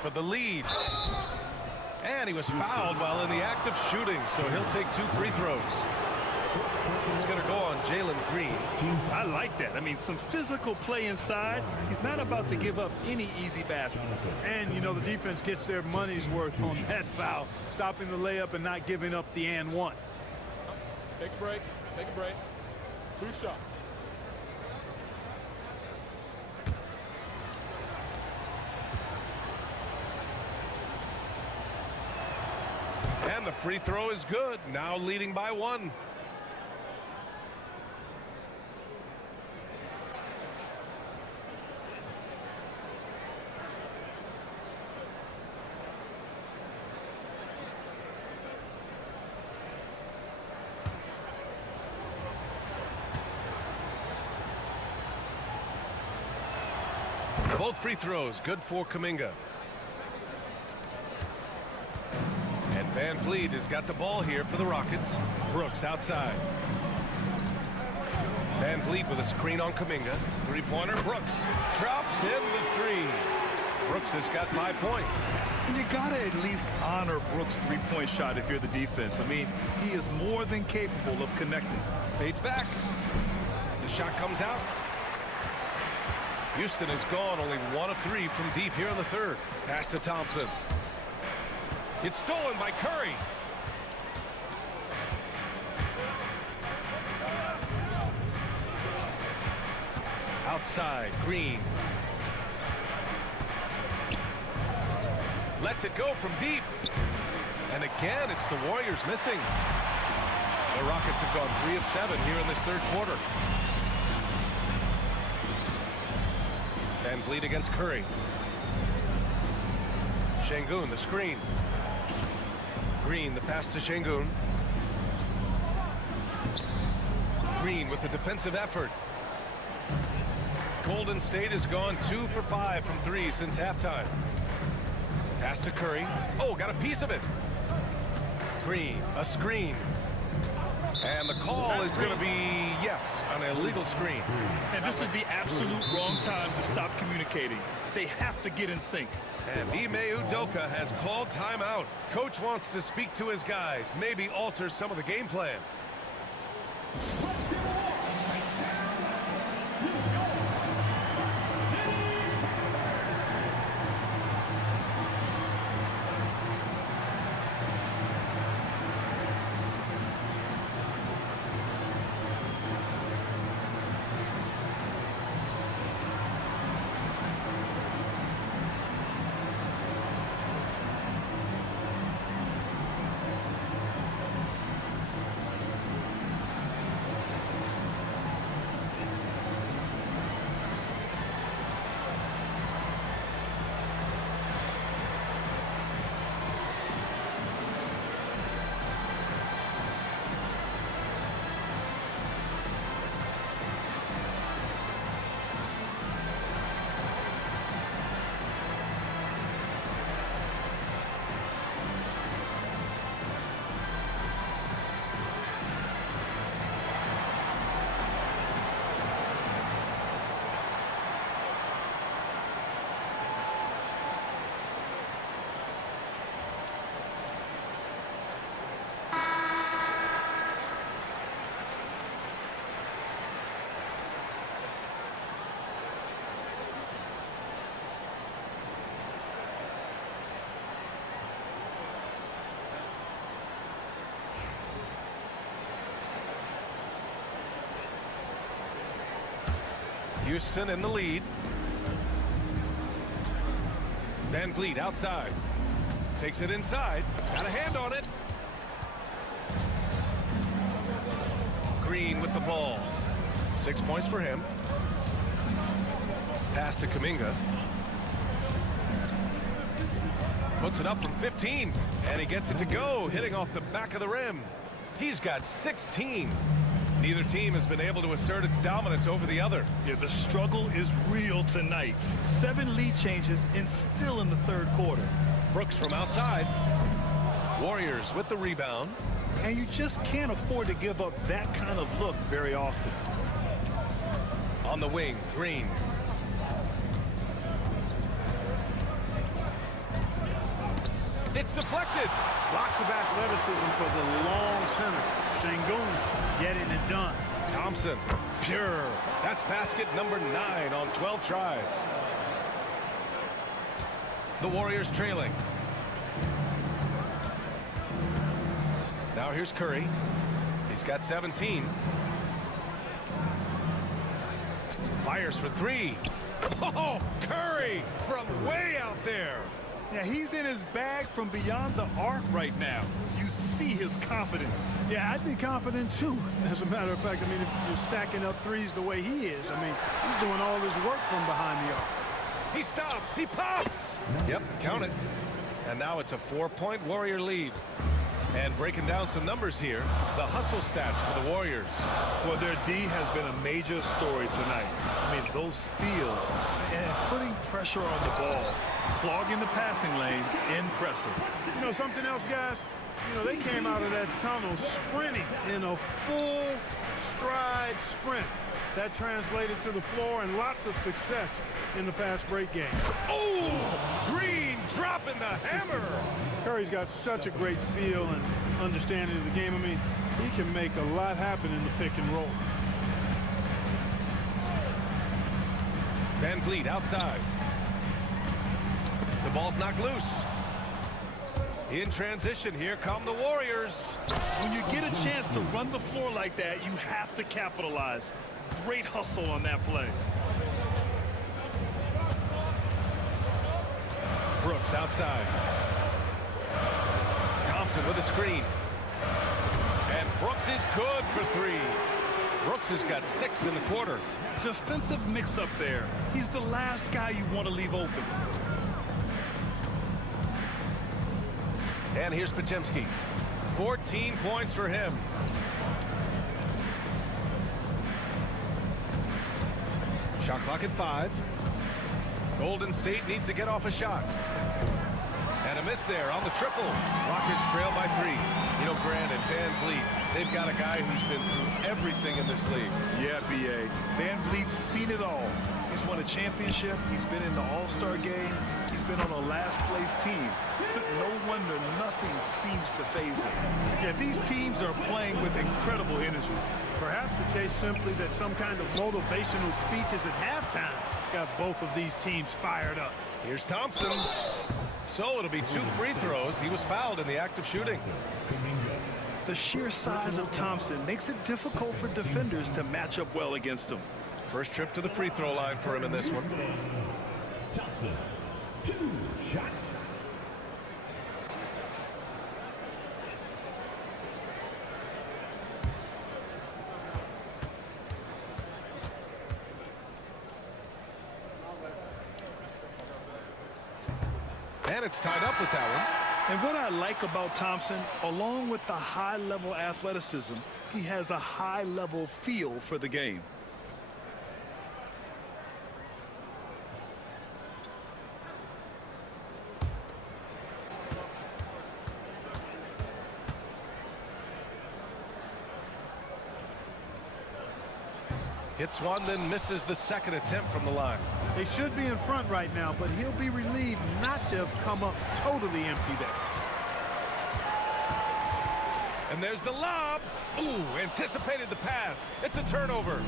for the lead. And he was fouled while in the act of shooting, so he'll take 2 free throws. It's going to go on Jalen Green. I like that. I mean, some physical play inside. He's not about to give up any easy baskets. And, you know, the defense gets their money's worth on that foul, stopping the layup and not giving up the and one. Take a break. Take a break. 2 shots. And the free throw is good. Now leading by 1. Both free throws good for Kuminga. Van Vliet has got the ball here for the Rockets. Brooks outside. Van Vliet with a screen on Kuminga. Three-pointer, Brooks drops in the three. Brooks has got 5 points. And you gotta at least honor Brooks' three-point shot if you're the defense. I mean, he is more than capable of connecting. Fades back. The shot comes out. Houston has gone only 1 of 3 from deep here in the third. Pass to Thompson. It's stolen by Curry. Outside, Green. Lets it go from deep. And again, it's the Warriors missing. The Rockets have gone 3 of 7 here in this third quarter. Van Vliet against Curry. Şengün, the screen. Green, the pass to Şengün. Green with the defensive effort. Golden State has gone 2 for 5 from 3 since halftime. Pass to Curry. Oh, got a piece of it. Green, a screen. And the call is going to be, yes, an illegal screen. And this is the absolute wrong time to stop communicating. They have to get in sync. And Ime Udoka has called timeout. Coach wants to speak to his guys, maybe alter some of the game plan. Houston in the lead. Van Vliet outside. Takes it inside. Got a hand on it. Green with the ball. 6 points for him. Pass to Kuminga. Puts it up from 15. And he gets it to go, hitting off the back of the rim. He's got 16. Neither team has been able to assert its dominance over the other. Yeah, the struggle is real tonight. 7 lead changes and still in the third quarter. Brooks from outside. Warriors with the rebound. And you just can't afford to give up that kind of look very often. On the wing, Green. It's deflected. Lots of athleticism for the long center. Şengün getting it done. Thompson, pure. That's basket number 9 on 12 tries. The Warriors trailing. Now here's Curry. He's got 17. Fires for 3. Oh, Curry from way out there. Yeah, he's in his bag from beyond the arc right now. You see his confidence. Yeah, I'd be confident too. As a matter of fact, I mean, if you're stacking up threes the way he is, I mean, he's doing all his work from behind the arc. He stops. He pops. Yep, count it. And now it's a 4-point Warrior lead. And breaking down some numbers here, the hustle stats for the Warriors. Well, their D has been a major story tonight. I mean, those steals and putting pressure on the ball. Clogging the passing lanes, impressive. You know, something else, guys? You know, they came out of that tunnel sprinting in a full stride sprint. That translated to the floor and lots of success in the fast break game. Oh, Green dropping the hammer. Curry's got such a great feel and understanding of the game. I mean, he can make a lot happen in the pick and roll. Van Vliet outside. The ball's knocked loose. In transition, here come the Warriors. When you get a chance to run the floor like that, you have to capitalize. Great hustle on that play. Brooks outside. Thompson with a screen. And Brooks is good for three. Brooks has got 6 in the quarter. Defensive mix-up there. He's the last guy you want to leave open. And here's Podziemski. 14 points for him. Shot clock at 5. Golden State needs to get off a shot. And a miss there on the triple. Rockets trail by 3. You know, Grant and Van Vliet, they've got a guy who's been through everything in this league. Yeah, B.A. Van Vliet's seen it all. He's won a championship. He's been in the All-Star game. He's been on a last-place team. No wonder nothing seems to faze him. Yeah, these teams are playing with incredible energy. Perhaps the case simply that some kind of motivational speeches at halftime got both of these teams fired up. Here's Thompson. So it'll be 2 free throws. He was fouled in the act of shooting. The sheer size of Thompson makes it difficult for defenders to match up well against him. First trip to the free throw line for him in this one. Thompson, 2 shots. And it's tied up with that one. And what I like about Thompson, along with the high-level athleticism, he has a high-level feel for the game. Hits one, then misses the second attempt from the line. They should be in front right now, but he'll be relieved not to have come up totally empty there. And there's the lob. Ooh, anticipated the pass. It's a turnover.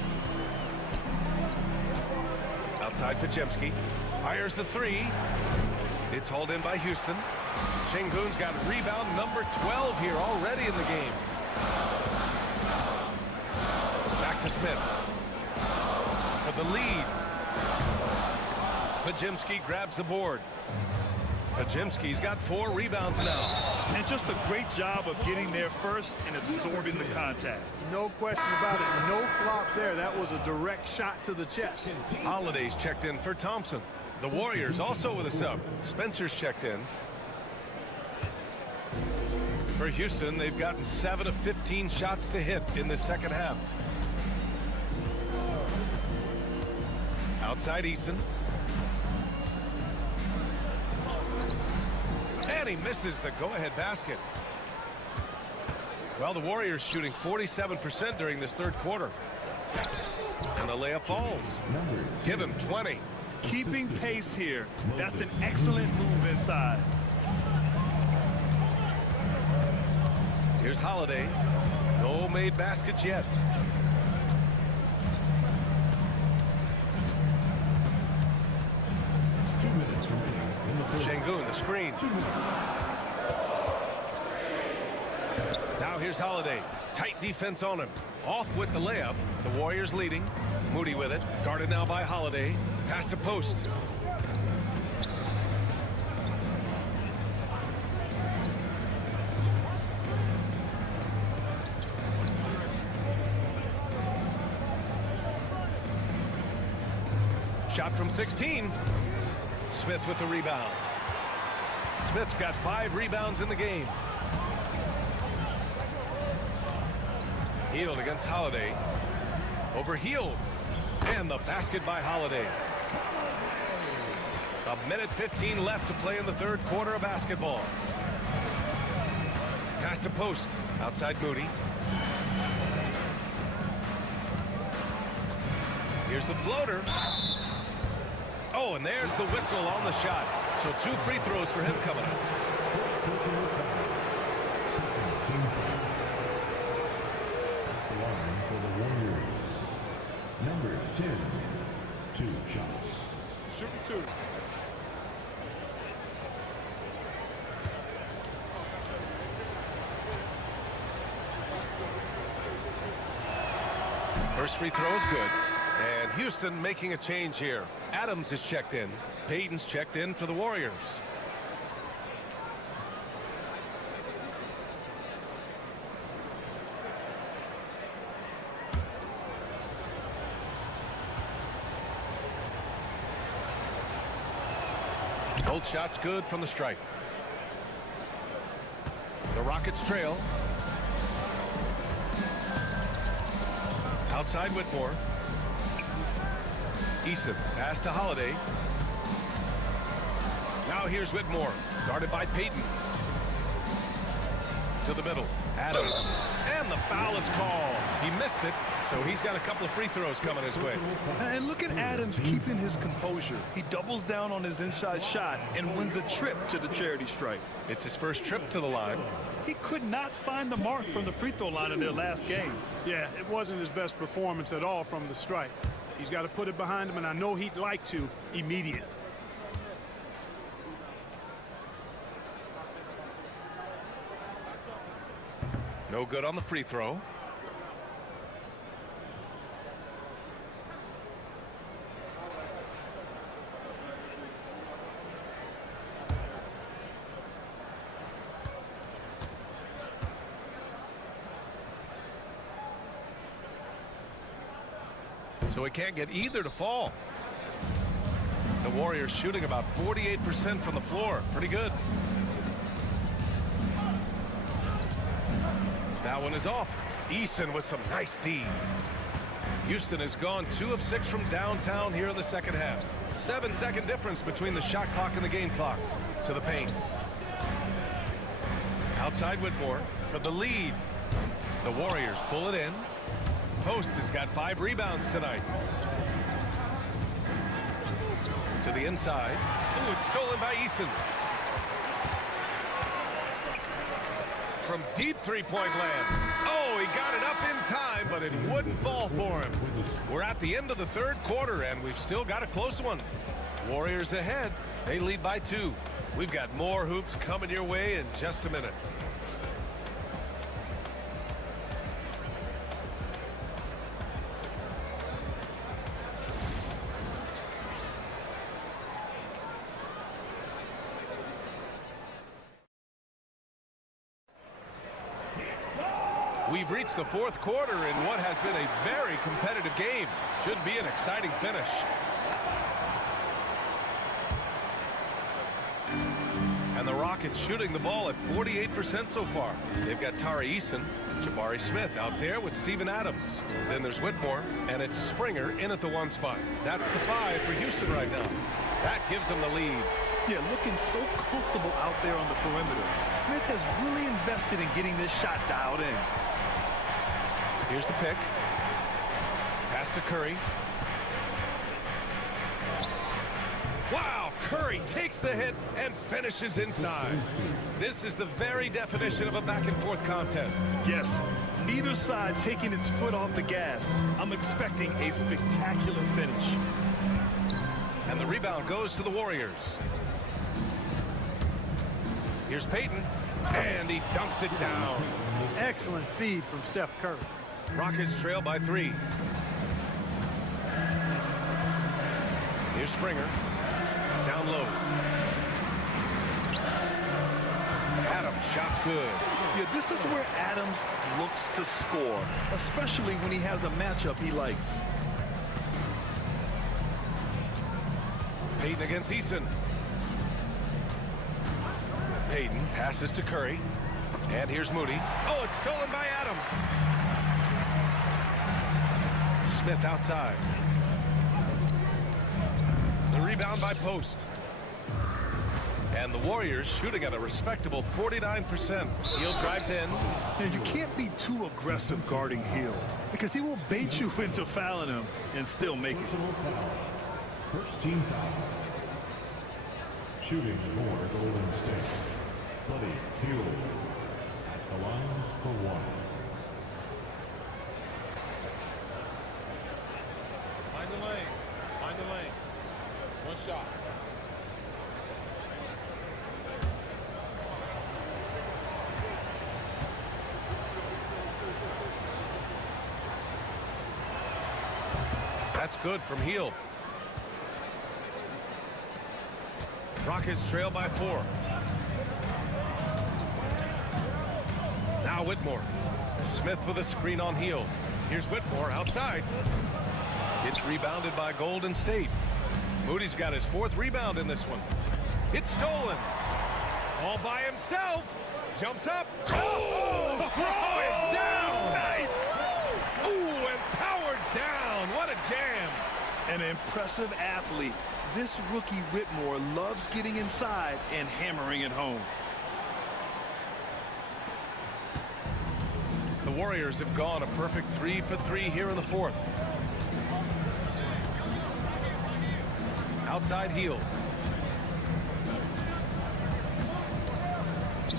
Outside Podziemski. Fires the 3. It's hauled in by Houston. Şengün's got rebound number 12 here already in the game. Back to Smith. For the lead. Podziemski grabs the board. Podziemski's got 4 rebounds now. And just a great job of getting there first and absorbing the contact. No question about it. No flop there. That was a direct shot to the chest. Holiday's checked in for Thompson. The Warriors also with a sub. Spencer's checked in. For Houston, they've gotten 7 of 15 shots to hit in the second half. Outside Eason. And he misses the go-ahead basket. Well, the Warriors shooting 47% during this third quarter. And the layup falls. Give him 20. Keeping pace here. That's an excellent move inside. Here's Holiday. No made baskets yet. Şengün, the screen. Now here's Holiday. Tight defense on him. Off with the layup. The Warriors leading. Moody with it. Guarded now by Holiday. Pass to post. Shot from 16. Smith with the rebound. Smith's got 5 rebounds in the game. Hield against Holiday. Over Hield. And the basket by Holiday. A minute 15 left to play in the third quarter of basketball. Pass to post. Outside Moody. Here's the floater. Oh, and there's the whistle on the shot. So 2 free throws for him coming up. Personal foul. Second team foul. Line for the Warriors. Number 10. 2 shots. Shooting 2. First free throw is good. And Houston making a change here. Adams is checked in. Payton's checked in for the Warriors. Both shots good from the stripe. The Rockets trail. Outside Whitmore. Eason, pass to Holiday. Now here's Whitmore, guarded by Payton. To the middle, Adams. And the foul is called. He missed it, so he's got a couple of free throws coming his way. And look at Adams keeping his composure. He doubles down on his inside shot and wins a trip to the charity stripe. It's his first trip to the line. He could not find the mark from the free throw line in their last game. Yeah, it wasn't his best performance at all from the stripe. He's got to put it behind him, and I know he'd like to immediate. No good on the free throw. So he can't get either to fall. The Warriors shooting about 48% from the floor. Pretty good. That one is off. Eason with some nice D. Houston has gone 2 of 6 from downtown here in the second half. 7-second difference between the shot clock and the game clock. To the paint. Outside Whitmore for the lead. The Warriors pull it in. Post has got 5 rebounds tonight. To the inside. Ooh, it's stolen by Eason. From deep three-point land. Oh, he got it up in time, but it wouldn't fall for him. We're at the end of the third quarter, and we've still got a close one. Warriors ahead. They lead by 2. We've got more hoops coming your way in just a minute. We've reached the fourth quarter in what has been a very competitive game. Should be an exciting finish. And the Rockets shooting the ball at 48% so far. They've got Tari Eason, Jabari Smith out there with Steven Adams. Then there's Whitmore, and it's Springer in at the 1 spot. That's the 5 for Houston right now. That gives them the lead. Yeah, looking so comfortable out there on the perimeter. Smith has really invested in getting this shot dialed in. Here's the pick. Pass to Curry. Wow, Curry takes the hit and finishes inside. This is the very definition of a back-and-forth contest. Yes, neither side taking its foot off the gas. I'm expecting a spectacular finish. And the rebound goes to the Warriors. Here's Payton, and he dunks it down. Excellent feed from Steph Curry. Rockets trail by 3. Here's Springer. Down low. Adams, shot's good. Yeah, this is where Adams looks to score, especially when he has a matchup he likes. Payton against Eason. Payton passes to Curry. And here's Moody. Oh, it's stolen by Adams. Smith outside. The rebound by Post. And the Warriors shooting at a respectable 49%. Hill drives in. And you can't be too aggressive guarding Hill because he will bait you into fouling him and still make it. Personal foul. First team foul. Shooting for Golden State. Buddy Hield at the line for one. Find the lane. Find the lane. One shot. That's good from Hill. Rockets trail by 4. Now Whitmore. Smith with a screen on Hill. Here's Whitmore outside. It's rebounded by Golden State. Moody's got his 4th rebound in this one. It's stolen. All by himself. Jumps up. Oh, throw it down. Nice. Ooh, and powered down. What a jam. An impressive athlete. This rookie Whitmore loves getting inside and hammering it home. The Warriors have gone a perfect 3 for 3 here in the 4th. Outside Hill.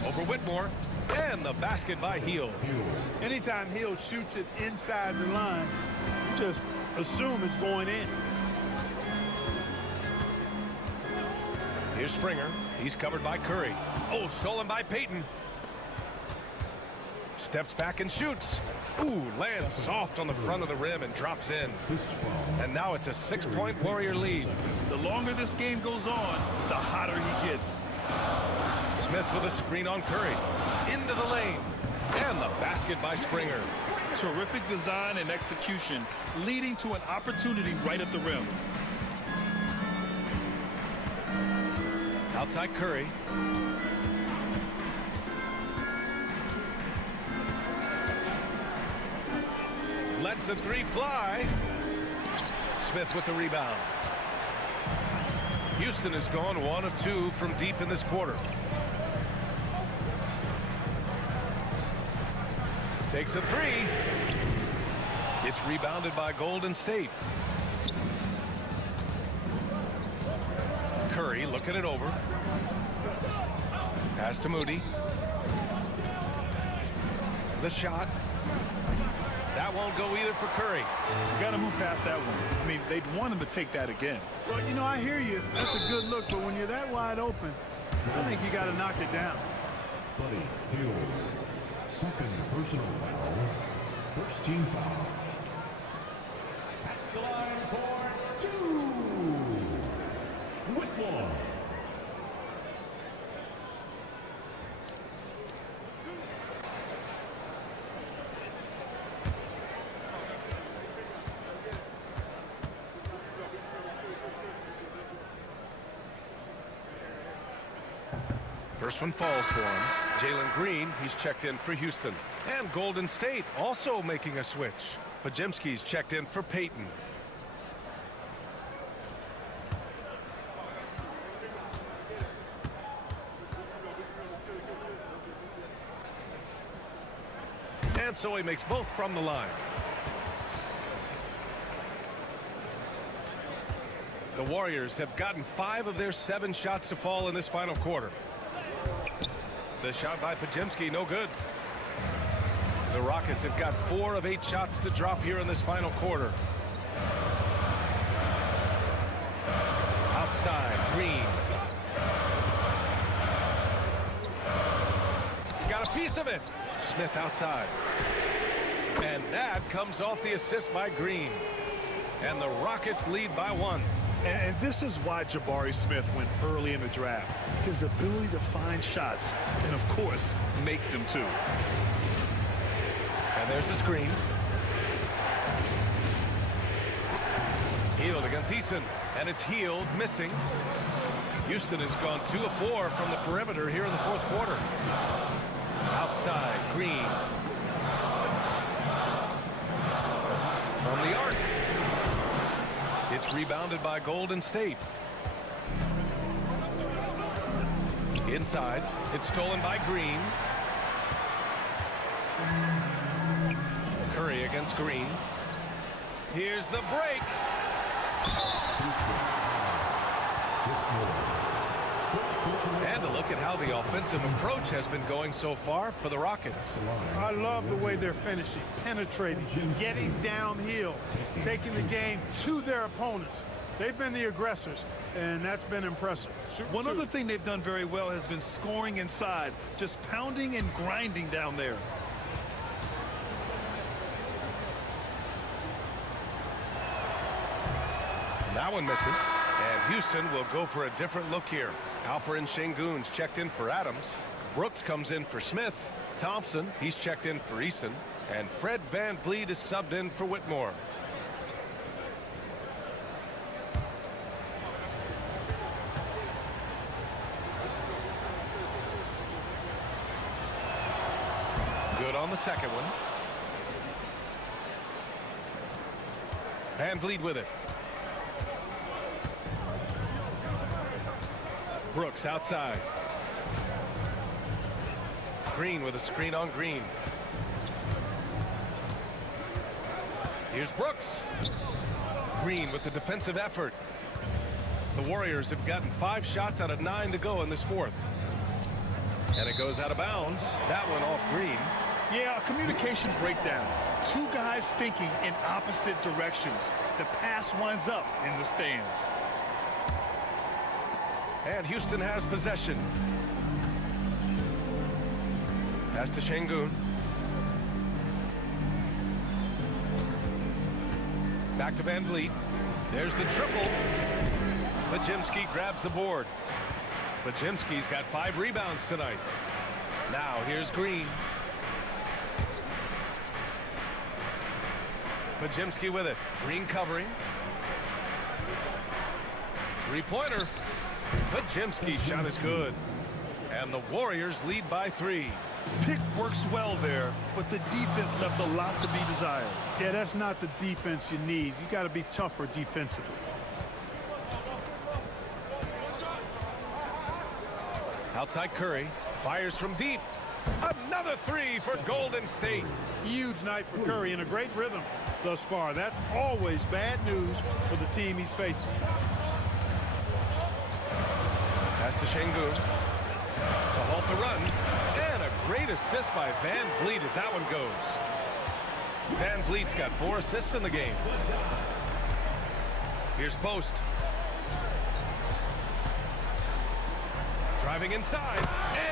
Over Whitmore. And the basket by Hill. Anytime Hill shoots it inside the line, you just assume it's going in. Here's Springer. He's covered by Curry. Oh, stolen by Payton. Steps back and shoots. Ooh, lands soft on the front of the rim and drops in. And now it's a 6-point Warrior lead. The longer this game goes on, the hotter he gets. Smith with a screen on Curry. Into the lane. And the basket by Springer. Terrific design and execution, leading to an opportunity right at the rim. Outside Curry. Lets the 3 fly. Smith with the rebound. Houston has gone 1 of 2 from deep in this quarter. Takes a 3. It's rebounded by Golden State. Curry looking it over. Pass to Moody. The shot. That won't go either for Curry. You got to move past that one. I mean, they'd want him to take that again. Well, you know, I hear you. That's a good look, but when you're that wide open, I think you got to knock it down. Buddy Hield. Second personal foul. First team foul. At the line for 2. Whitmore. First one falls for him. Jalen Green, he's checked in for Houston. And Golden State also making a switch. Podziemski's checked in for Payton. And so he makes both from the line. The Warriors have gotten 5 of their 7 shots to fall in this final quarter. The shot by Podziemski, no good. The Rockets have got 4 of 8 shots to drop here in this final quarter. Outside, Green. Got a piece of it. Smith outside. And that comes off the assist by Green. And the Rockets lead by 1. And this is why Jabari Smith went early in the draft. His ability to find shots and, of course, make them too. And there's the screen. Hield against Eason. And it's Hield missing. Houston has gone 2 of 4 from the perimeter here in the 4th quarter. Outside, Green. From the arc. It's rebounded by Golden State. Inside, it's stolen by Green. Curry against Green. Here's the break. And a look at how the offensive approach has been going so far for the Rockets. I love the way they're finishing, penetrating, getting downhill, taking the game to their opponents. They've been the aggressors, and that's been impressive. One other thing they've done very well has been scoring inside, just pounding and grinding down there. That one misses, and Houston will go for a different look here. Alperen Şengün's checked in for Adams. Brooks comes in for Smith. Thompson, he's checked in for Eason. And Fred VanVleet is subbed in for Whitmore. Good on the second one. VanVleet with it. Brooks outside. Green with a screen on Green. Here's Brooks. Green with the defensive effort. The Warriors have gotten 5 shots out of 9 to go in this fourth. And it goes out of bounds. That one off Green. Yeah, a communication breakdown. 2 guys thinking in opposite directions. The pass winds up in the stands. And Houston has possession. Pass to Şengün. Back to VanVleet. There's the triple. Podziemski grabs the board. Podziemski's got 5 rebounds tonight. Now here's Green. Podziemski with it. Green covering. 3-pointer. Podziemski's shot is good. And the Warriors lead by 3. Pick works well there, but the defense left a lot to be desired. Yeah, that's not the defense you need. You got to be tougher defensively. Outside Curry. Fires from deep. Another 3 for Golden State. Huge night for Curry and a great rhythm thus far. That's always bad news for the team he's facing. Pass to Şengün to halt the run. And a great assist by VanVleet as that one goes. VanVleet's got 4 assists in the game. Here's Post. Driving inside,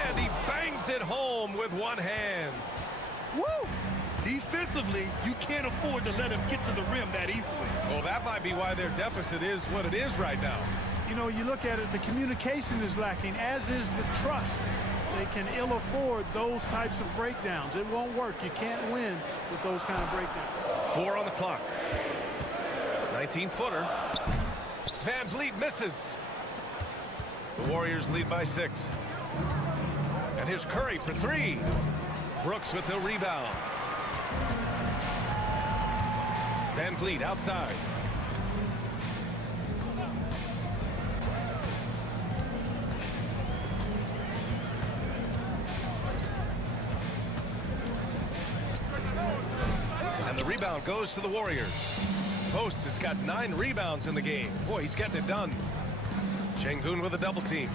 and he bangs it home with one hand. Woo! Defensively, you can't afford to let him get to the rim that easily. Well, that might be why their deficit is what it is right now. You know, you look at it, the communication is lacking, as is the trust. They can ill afford those types of breakdowns. It won't work. You can't win with those kind of breakdowns. 4 on the clock. 19-footer. VanVleet misses. The Warriors lead by 6. And here's Curry for 3. Brooks with the rebound. VanVleet outside. And the rebound goes to the Warriors. Post has got 9 rebounds in the game. Boy, he's getting it done. Şengün with a double team.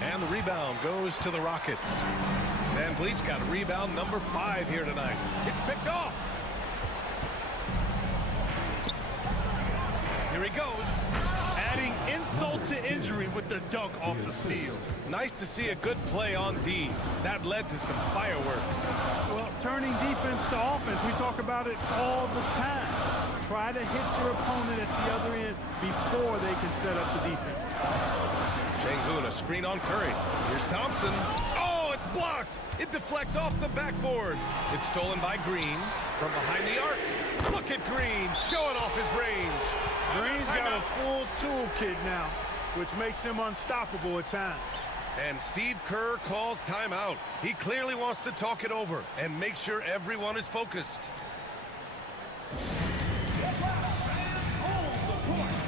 And the rebound goes to the Rockets. VanVleet's got rebound number 5 here tonight. It's picked off. Here he goes. Adding insult to injury with the dunk off the steal. Nice to see a good play on D. That led to some fireworks. Well, turning defense to offense, we talk about it all the time. Try to hit your opponent at the other end before they can set up the defense. Şengün, a screen on Curry. Here's Thompson. Oh, it's blocked. It deflects off the backboard. It's stolen by Green from behind the arc. Look at Green showing off his range. Green's got a full toolkit now, which makes him unstoppable at times. And Steve Kerr calls timeout. He clearly wants to talk it over and make sure everyone is focused. Hold the point.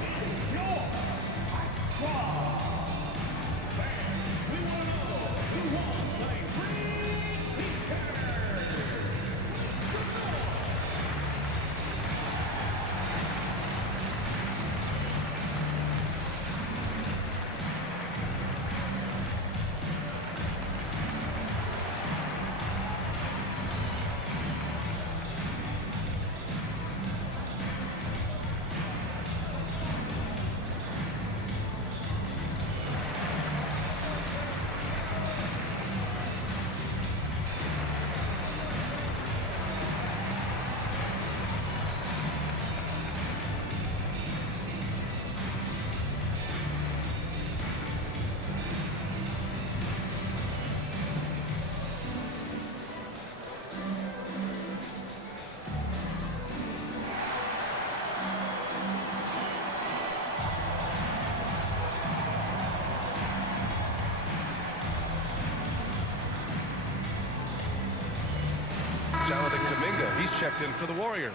checked in for the Warriors.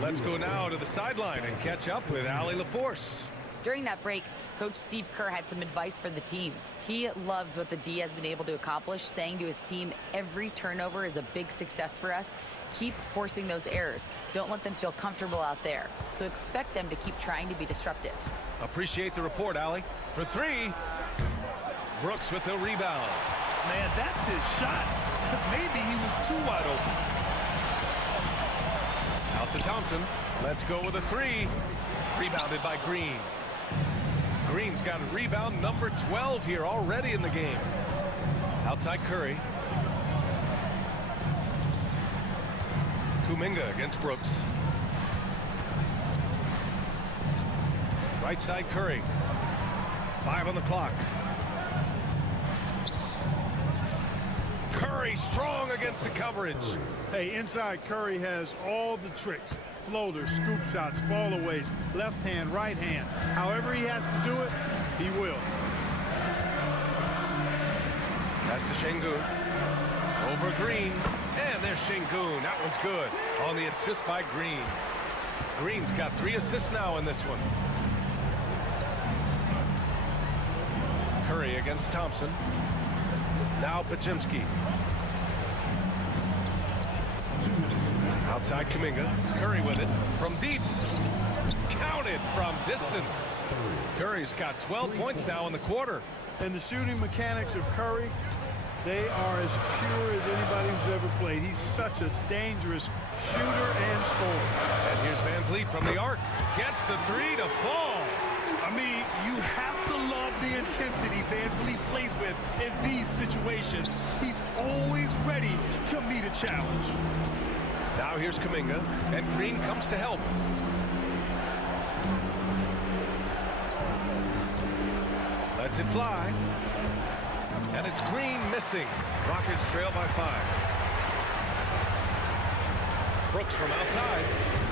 Let's go now to the sideline and catch up with Allie LaForce. During that break, Coach Steve Kerr had some advice for the team. He loves what the D has been able to accomplish, saying to his team, every turnover is a big success for us. Keep forcing those errors. Don't let them feel comfortable out there. So expect them to keep trying to be disruptive. Appreciate the report, Allie. For three, Brooks with the rebound. Man, that's his shot. Maybe he was too wide open. Out to Thompson. Let's go with a three. Rebounded by Green. Green's got a rebound number 12 here already in the game. Outside Curry. Kuminga against Brooks. Right side Curry. 5 on the clock. Curry strong against the coverage. Hey, inside Curry has all the tricks. Floaters, scoop shots, fallaways, left hand, right hand. However he has to do it, he will. Pass to Şengün. Over Green. And there's Şengün. That one's good. On the assist by Green. Green's got 3 assists now in this one. Curry against Thompson. Now Pajimski. Outside Kuminga. Curry with it. From deep. Counted from distance. Curry's got 12 points now in the quarter. And the shooting mechanics of Curry, they are as pure as anybody who's ever played. He's such a dangerous shooter and scorer. And here's Van Vliet from the arc. Gets the 3 to fall. I mean, you have to love the intensity Van Vliet plays with in these situations. He's always ready to meet a challenge. Now here's Kuminga, and Green comes to help. Lets it fly. And it's Green missing. Rockets trail by 5. Brooks from outside,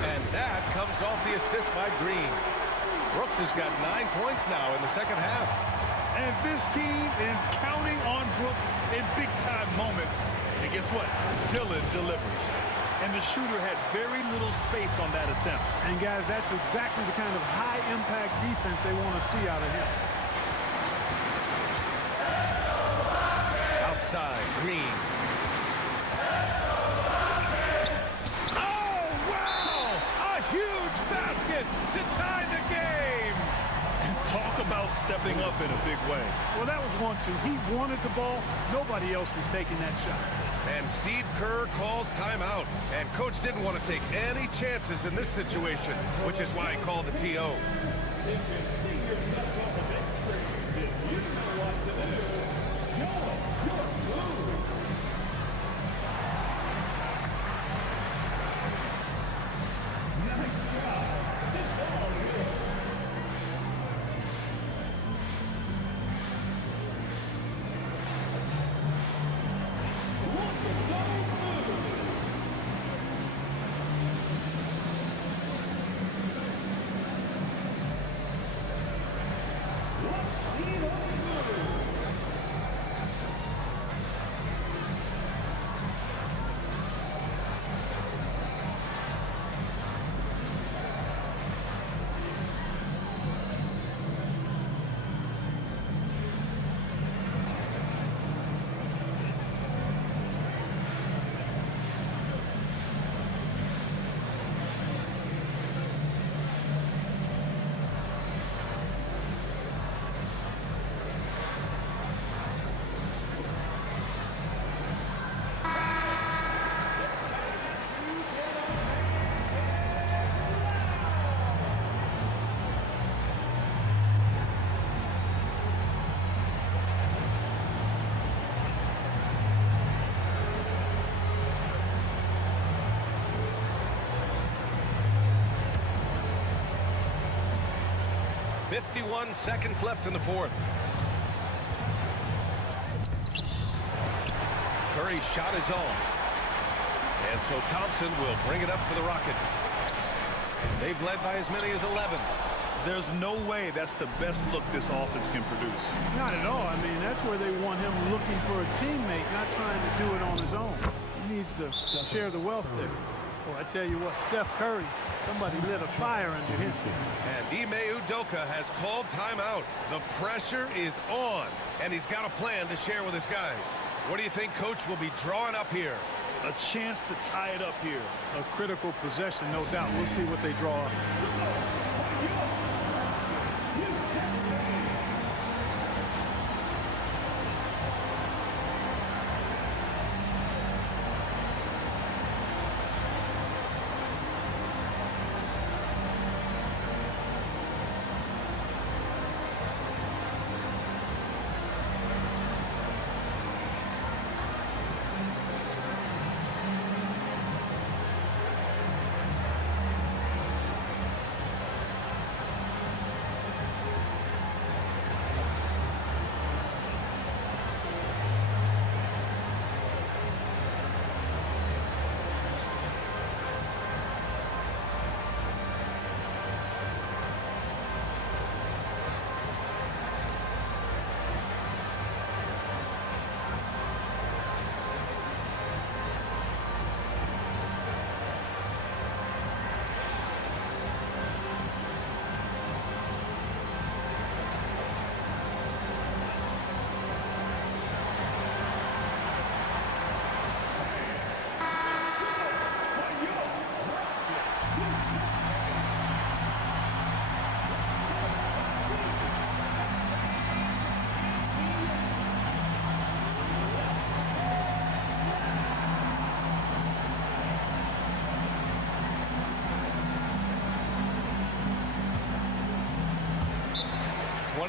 and that comes off the assist by Green. Brooks has got 9 points now in the second half. And this team is counting on Brooks in big-time moments. And guess what? Dillon delivers. And the shooter had very little space on that attempt. And guys, that's exactly the kind of high-impact defense they want to see out of him. Outside, Green. Oh, wow! A huge basket to tie the game! Talk about stepping up in a big way. Well, that was 1-2. He wanted the ball. Nobody else was taking that shot. And Steve Kerr calls timeout. And coach didn't want to take any chances in this situation, which is why he called the TO. 51 seconds left in the fourth. Curry's shot is off. And so Thompson will bring it up for the Rockets. They've led by as many as 11. There's no way that's the best look this offense can produce. Not at all. I mean, that's where they want him looking for a teammate, not trying to do it on his own. He needs to share the wealth there. Well, I tell you what, Steph Curry, somebody lit a fire under him. And Ime Udoka has called timeout. The pressure is on, and he's got a plan to share with his guys. What do you think Coach will be drawing up here? A chance to tie it up here. A critical possession, no doubt. We'll see what they draw up.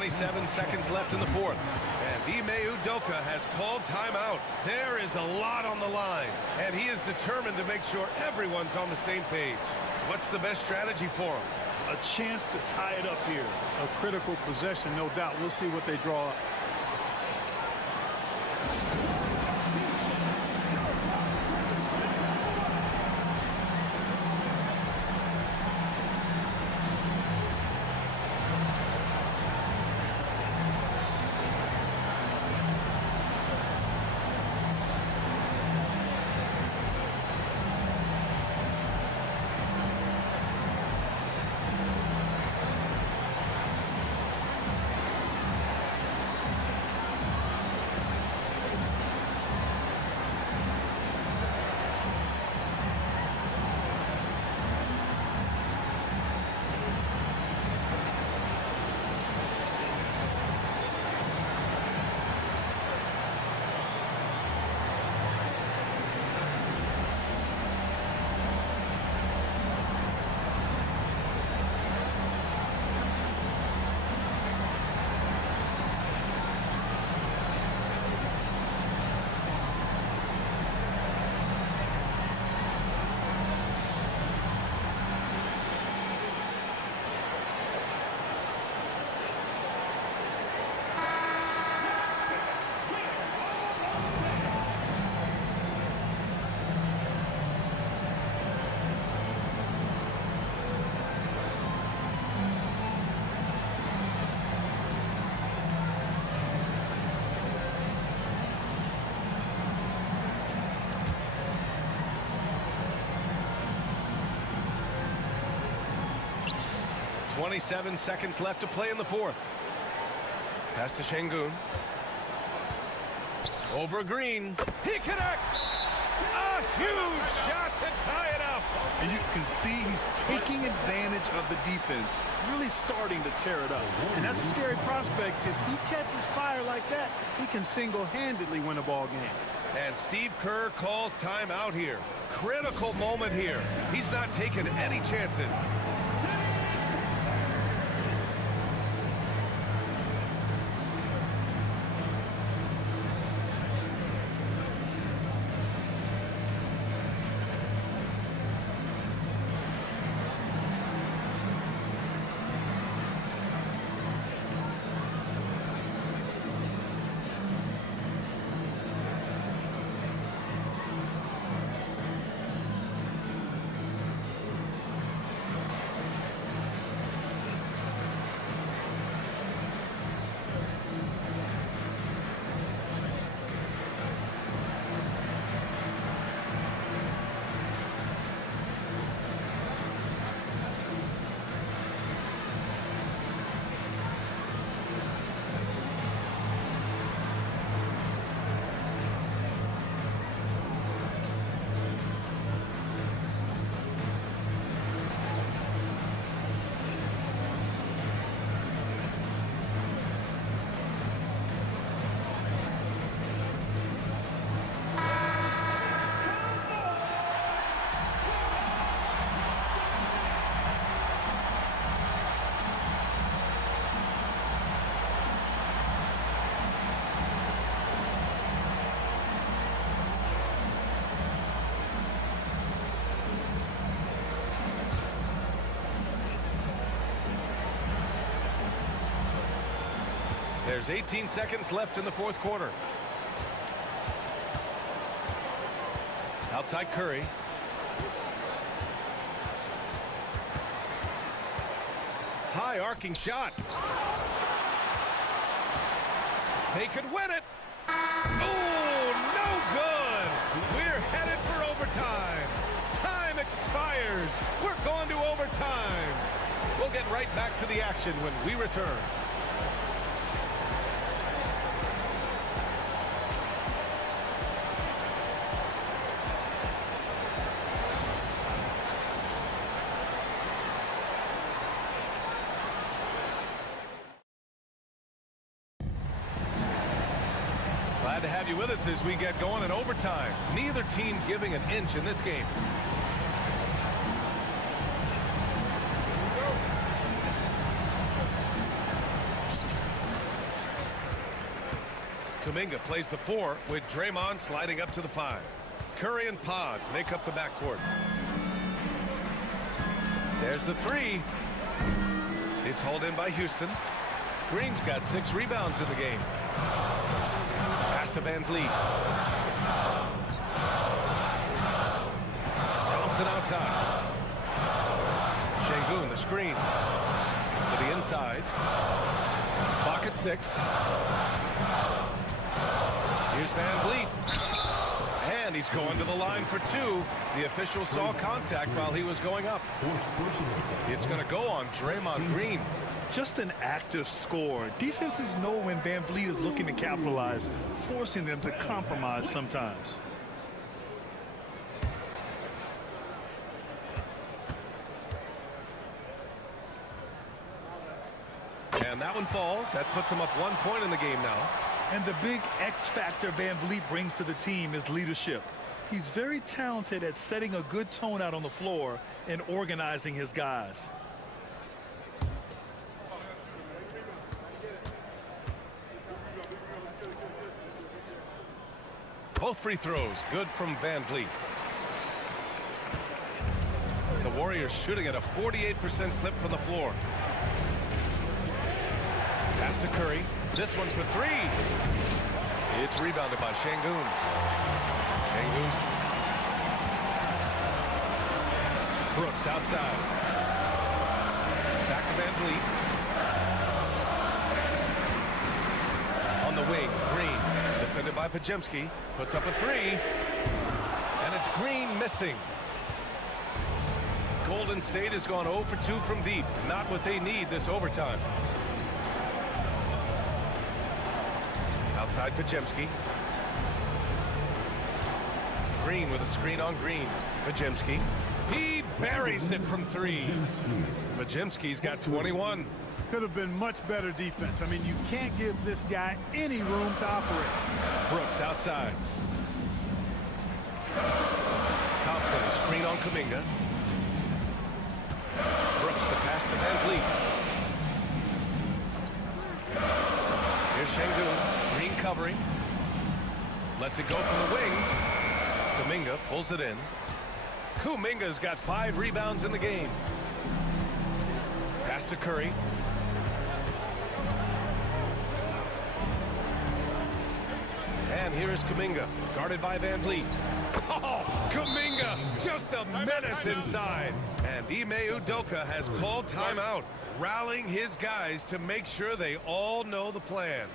27 seconds left in the fourth. And Ime Udoka has called timeout. There is a lot on the line, and he is determined to make sure everyone's on the same page. What's the best strategy for him? A chance to tie it up here. A critical possession, no doubt. We'll see what they draw up. .27 seconds left to play in the fourth. Pass to Şengün. Over Green. He connects! A huge shot to tie it up! And you can see he's taking advantage of the defense, really starting to tear it up. And that's a scary prospect. If he catches fire like that, he can single-handedly win a ball game. And Steve Kerr calls timeout here. Critical moment here. He's not taking any chances. There's 18 seconds left in the fourth quarter. Outside Curry. High arcing shot. They could win it. Oh, no good. We're headed for overtime. Time expires. We're going to overtime. We'll get right back to the action when we return. Glad to have you with us as we get going in overtime. Neither team giving an inch in this game. Kuminga plays the 4 with Draymond sliding up to the 5. Curry and Pods make up the backcourt. There's the 3. It's hauled in by Houston. Green's got 6 rebounds in the game. Pass to Van Vliet. Thompson outside. Şengün, the screen. To the inside. Clock at 6. Here's Van Vliet. And he's going to the line for 2. The official saw contact while he was going up. It's going to go on Draymond Green. Just an active score. Defenses know when Van Vliet is looking to capitalize, forcing them to compromise sometimes. And that one falls. That puts him up 1 point in the game now. And the big X factor Van Vliet brings to the team is leadership. He's very talented at setting a good tone out on the floor and organizing his guys. Both free throws good from Van Vliet. The Warriors shooting at a 48% clip from the floor. Pass to Curry. This one for 3. It's rebounded by Şengün. Şengün's Brooks outside. Back to Van Vliet. On the wing, Green. Defended by Podziemski. Puts up a 3. And it's Green missing. Golden State has gone 0 for 2 from deep. Not what they need this overtime. Outside Podziemski. Green with a screen on Green. Podziemski. He buries it from 3. Podziemski's got 21. Could have been much better defense. I mean, you can't give this guy any room to operate. Brooks outside. Thompson, a screen on Kuminga. Brooks, the pass to Van Vliet. Here's Şengün. Green covering. Lets it go from the wing. Kuminga pulls it in. Kuminga's got 5 rebounds in the game. Pass to Curry. And here is Kuminga, guarded by Van Vliet. Oh, Kuminga, just a menace inside. And Ime Udoka has called timeout, rallying his guys to make sure they all know the plan.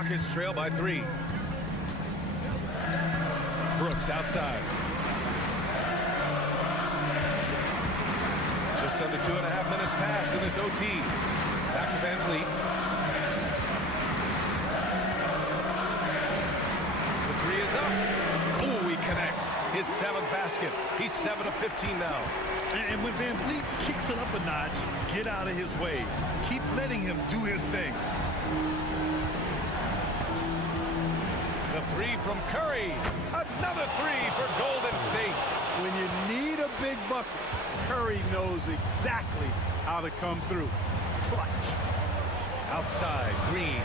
Rockets trail by 3. Brooks outside. Just under 2.5 minutes passed in this OT. Back to Van Vliet. The 3 is up. Ooh, he connects. His 7th basket. He's 7 of 15 now. And when Van Vliet kicks it up a notch, get out of his way. Keep letting him do his thing. The 3 from Curry. Another 3 for Golden State. When you need a big bucket, Curry knows exactly how to come through. Clutch. Outside, Green.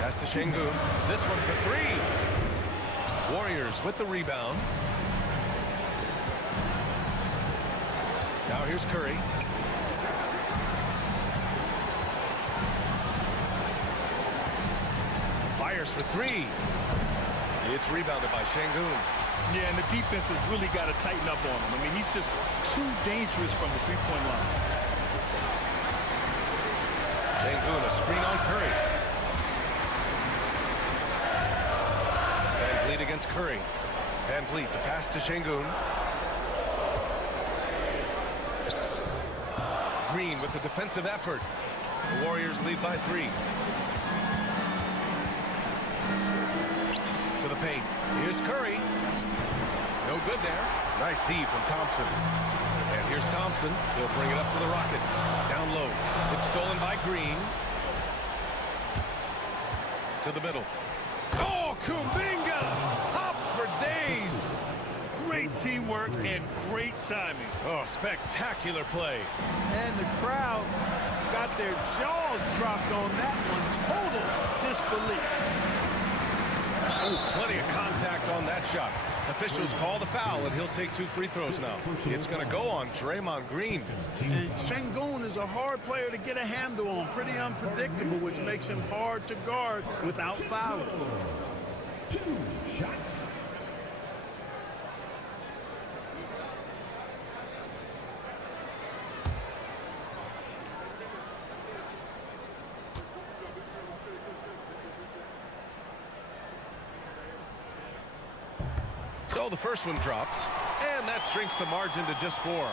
Pass to Şengün. This one for 3. Warriors with the rebound. Now here's Curry. Fires for 3. It's rebounded by Şengün. Yeah, and the defense has really got to tighten up on him. I mean, he's just too dangerous from the three-point line. Şengün, a screen on Curry. Van Vliet against Curry. Van Vliet, the pass to Şengün. Green with the defensive effort. The Warriors lead by 3. To the paint. Here's Curry. No good there. Nice D from Thompson. And here's Thompson. He'll bring it up for the Rockets. Down low. It's stolen by Green. To the middle. Oh, Kuminga! Hop for days. Great teamwork and great timing. Oh, spectacular play. And the crowd got their jaws dropped on that one. Total disbelief. Oh, plenty of contact on that shot. Officials call the foul, and he'll take 2 free throws now. It's going to go on Draymond Green. And Şengün is a hard player to get a handle on. Pretty unpredictable, which makes him hard to guard without fouling. 2 shots. So the first one drops, and that shrinks the margin to just 4.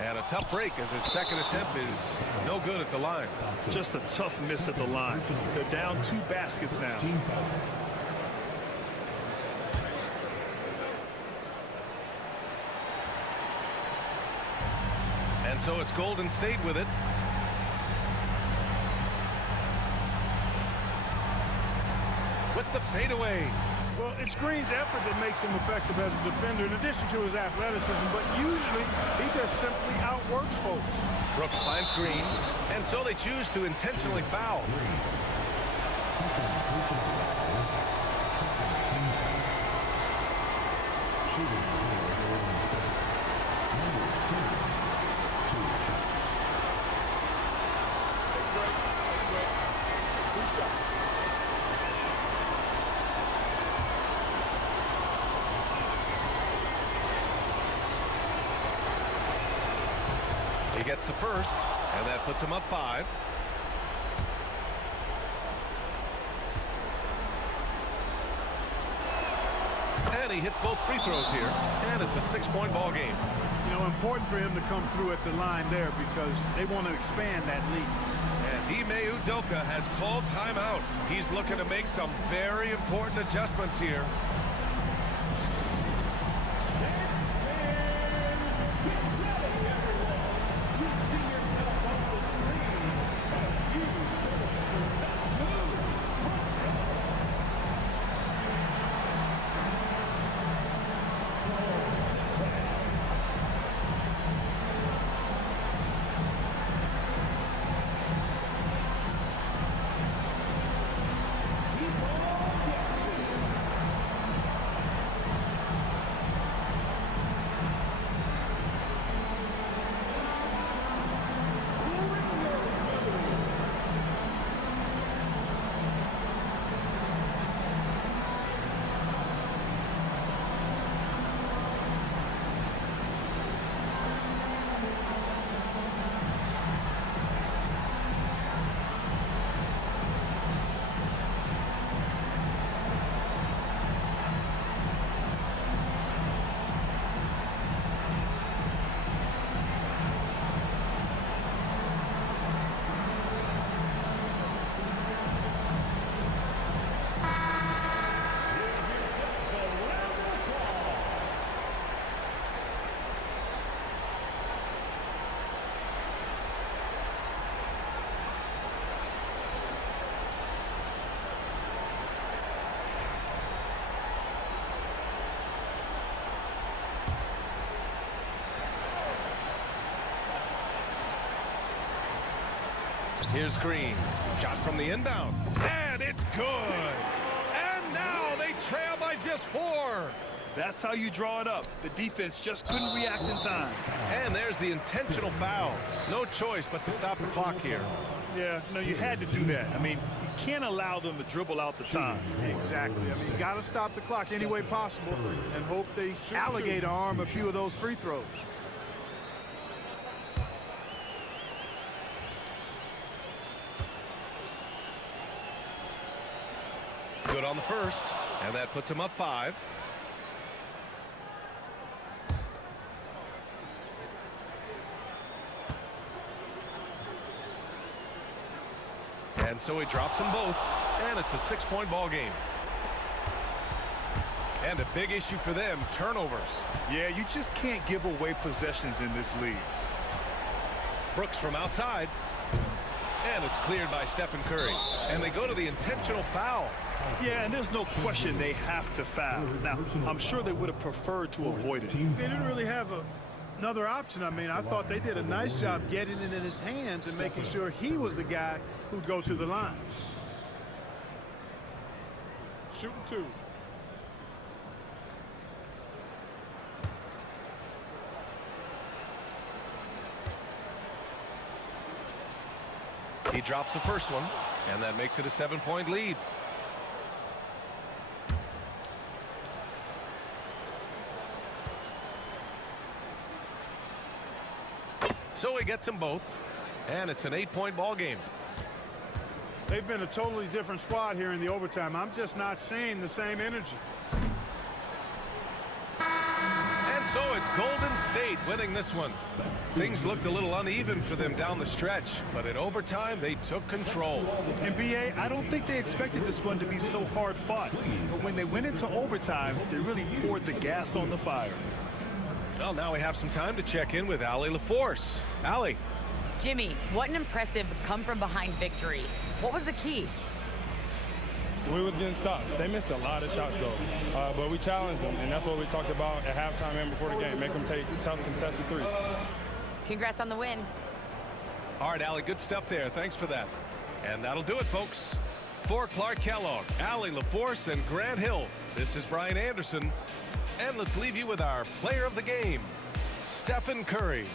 And a tough break as his second attempt is no good at the line. Just a tough miss at the line. They're down 2 baskets now. And so it's Golden State with it. With the fadeaway. Well, it's Green's effort that makes him effective as a defender in addition to his athleticism, but usually he just simply outworks folks. Brooks finds Green, and so they choose to intentionally foul. He gets the first, and that puts him up 5. And he hits both free throws here, and it's a 6-point ball game. You know, important for him to come through at the line there because they want to expand that lead. And Ime Udoka has called timeout. He's looking to make some very important adjustments here. Here's Green. Shot from the inbound. And it's good. And now they trail by just 4. That's how you draw it up. The defense just couldn't react in time. And there's the intentional foul. No choice but to stop the clock here. Yeah, no, you had to do that. I mean, you can't allow them to dribble out the time. Exactly. I mean, you got to stop the clock any way possible and hope they alligator arm a few of those free throws. Good on the first, and that puts him up 5. And so he drops them both, and it's a 6-point ball game. And a big issue for them, turnovers. Yeah, you just can't give away possessions in this league. Brooks from outside, and it's cleared by Stephen Curry. And they go to the intentional foul. Yeah, and there's no question they have to foul. Now, I'm sure they would have preferred to avoid it. They didn't really have another option. I mean, I thought they did a nice job getting it in his hands and making sure he was the guy who'd go to the line. Shooting 2. He drops the first one, and that makes it a 7-point lead. So he gets them both, and it's an 8-point ball game. They've been a totally different squad here in the overtime. I'm just not seeing the same energy. And so it's Golden State winning this one. Things looked a little uneven for them down the stretch, but in overtime they took control. And BA, I don't think they expected this one to be so hard fought. But when they went into overtime, they really poured the gas on the fire. Well, now we have some time to check in with Allie LaForce. Allie. Jimmy, what an impressive come-from-behind victory. What was the key? We was getting stops. They missed a lot of shots, though. But we challenged them, and that's what we talked about at halftime and before the game. Make them take tough, contested threes. Congrats on the win. All right, Allie, good stuff there. Thanks for that. And that'll do it, folks. For Clark Kellogg, Allie LaForce, and Grant Hill, this is Brian Anderson. And let's leave you with our player of the game, Stephen Curry.